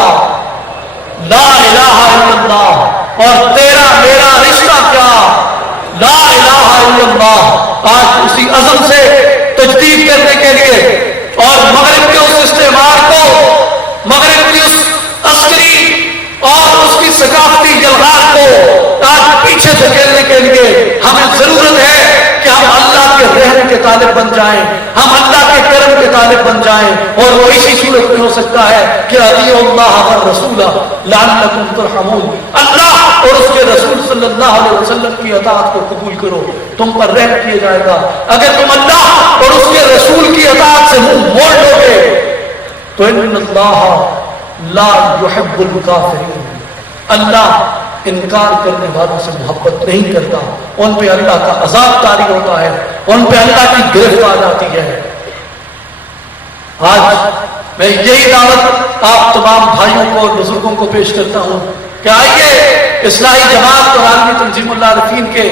لا الہ الا اللہ، اور تیرا میرا رشتہ کیا، لا الہ الا اللہ۔ آج اسی عزم سے تجدید کرنے کے لیے اور مغرب کے اس استعمار کو، مغرب کی اس عسکری اور اس کی ثقافتی جلغار کو آج پیچھے دھکیلنے کے لیے ہمیں ضرورت ہے جائیں, ہم اللہ کے کرم کے طالب بن جائیں, اور وہ اسی صورت میں ہو سکتا ہے کہ اطیعوا اللہ والرسول لعلکم ترحمون, اللہ اور اس کے رسول صلی اللہ علیہ وسلم کی اطاعت کو قبول کرو, تم پر رحم کیا جائے گا. اگر تم اللہ اور اس کے رسول کی اطاعت سے منہ موڑ لو گے تو ان اللہ لا يحب الکافرین, اللہ انکار کرنے والوں سے محبت نہیں کرتا, ان پہ اللہ کا عذاب طاری ہوتا ہے, ان پہ اللہ کی گرفت آ جاتی ہے. آج میں یہی دعوت آپ تمام بھائیوں کو اور بزرگوں کو پیش کرتا ہوں کہ آئیے اصلاحی جماعت اور عالمی تنظیم العارفین کے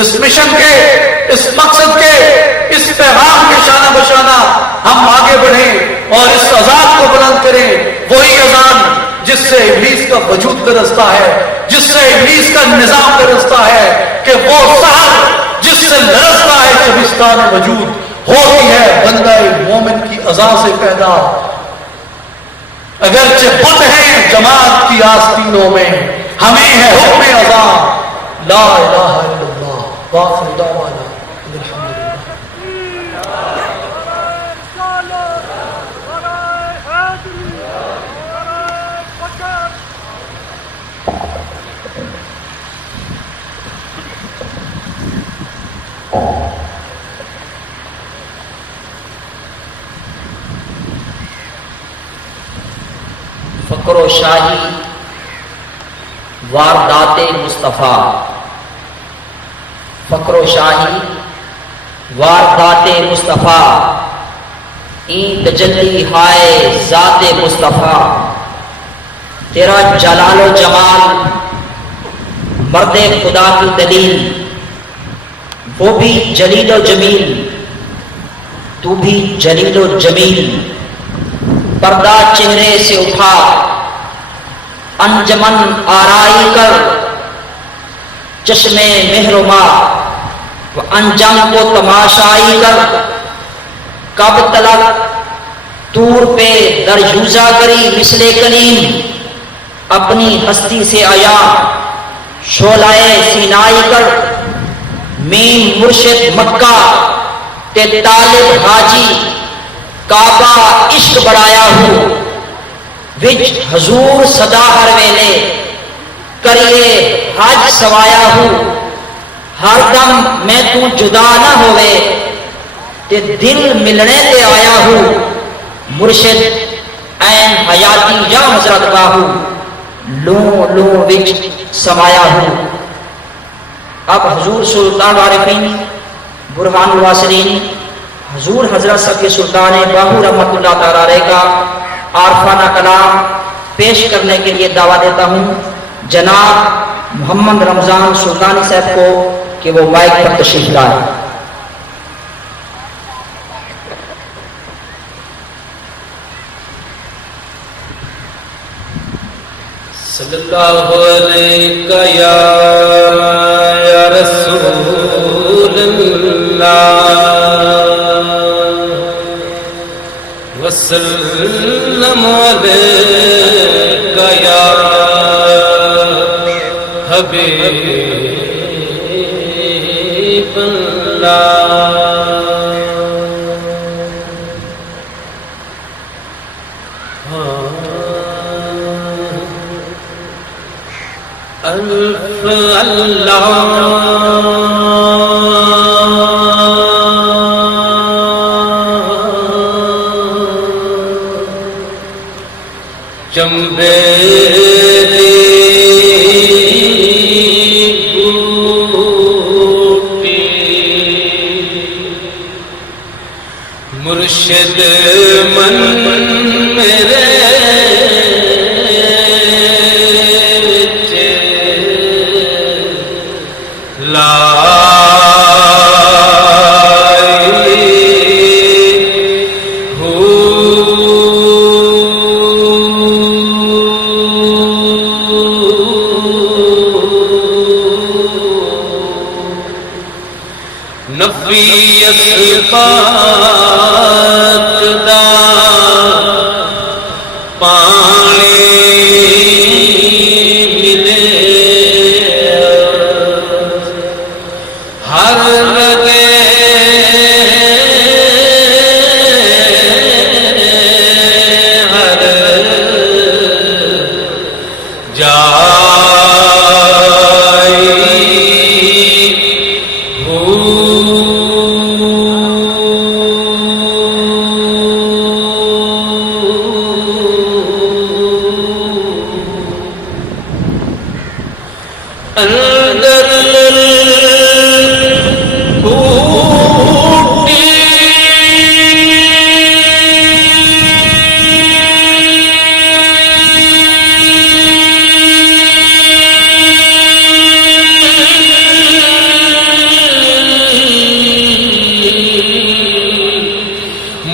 اس مشن کے, اس مقصد کے, اس پیغام کے شانہ بشانہ ہم آگے بڑھیں اور اس اذان کو بلند کریں, وہی اذان جس سے ابلیس کا وجود درستا ہے, جس سے ابلیس کا نظام درستا ہے, کہ وہ سحر جس سے لرزتا ہے شبستان وجود ہوتی ہے بندہ مومن کی اذان سے پیدا. اگرچہ بت ہیں جماعت کی آستینوں میں, ہمیں ہے حکم اذان لا الہ الا اللہ وآخر دعوانا الحمدللہ. فقر و شاہی واردات مصطفیٰ, فقر و شاہی واردات مصطفیٰ, این تجلی ہائے ذات مصطفیٰ. تیرا جلال و جمال مرد خدا کی دلیل, وہ بھی جلیل و جمیل, تو بھی جلیل و جمیل. پردہ چہرے سے اٹھا انجمن آرائی کر, چشمے مہرما و انجم کو تماشائی کر. کب تلک طور پہ دریوزہ کری مثل کلیم, اپنی ہستی سے آیا شعلۂ سینائی کر. میم مرشد مکہ تے طالب حاجی کعبہ عشق بڑھایا ہوں, وچ حضور صدا ہر ویلے کریے حج سوایا ہوں. ہر دم میں تو جدا نہ ہوئے تے دل ملنے تے آیا ہوں. مرشد عین حیاتی یا حضرت باہو لوں لوں وچ سمایا ہوں. اب حضور سلطان عارفین برہان الواصلین حضور حضرت سبی سلطان باہو رحمۃ اللہ تعالی علیہ کا عارفانہ کلام پیش کرنے کے لیے دعویٰ دیتا ہوں جناب محمد رمضان سلطانی صاحب کو کہ وہ مائک پر تشریف لائیں. صلی اللہ علیہ یا رسول اللہ وسلم علیک یا حبیب اللہ. الف اللہ چمبے مرشد من میرے نفی صفات دا پا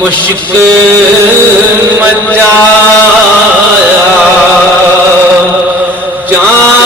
مشک مچایا جان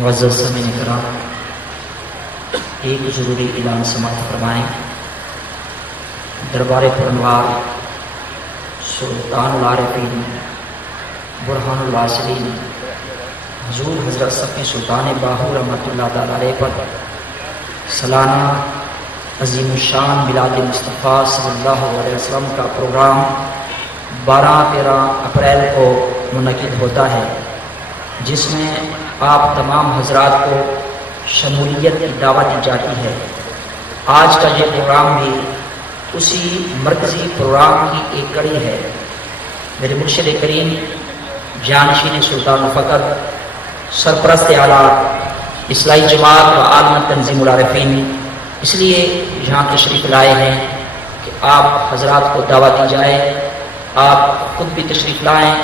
معزز سامعین کرام، ایک ضروری اعلان سماعت فرمائیں۔ دربار پرنوار سلطان العارفین برہان الواصلین حضور حضرت سخی سلطان باہو رحمۃ اللہ تعالی علیہ پر سالانہ عظیم الشان میلاد مصطفیٰ صلی اللہ علیہ وسلم کا پروگرام 12-13 اپریل کو منعقد ہوتا ہے، جس میں آپ تمام حضرات کو شمولیت کی دعوت دی جاتی ہے۔ آج کا یہ پروگرام بھی اسی مرکزی پروگرام کی ایک کڑی ہے۔ میرے مرشد کریم جانشین سلطان الفقر سرپرست اعلیٰ اصلاحی جماعت و عالم تنظیم العارفین اس لیے یہاں تشریف لائے ہیں کہ آپ حضرات کو دعوت دی جائے، آپ خود بھی تشریف لائیں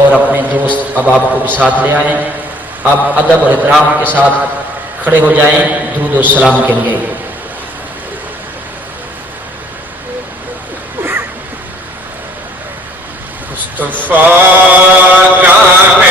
اور اپنے دوست احباب کو بھی ساتھ لے آئیں۔ آپ ادب اور احترام کے ساتھ کھڑے ہو جائیں درود و سلام کے لیے۔ مصطفیٰ جانے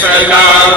سلام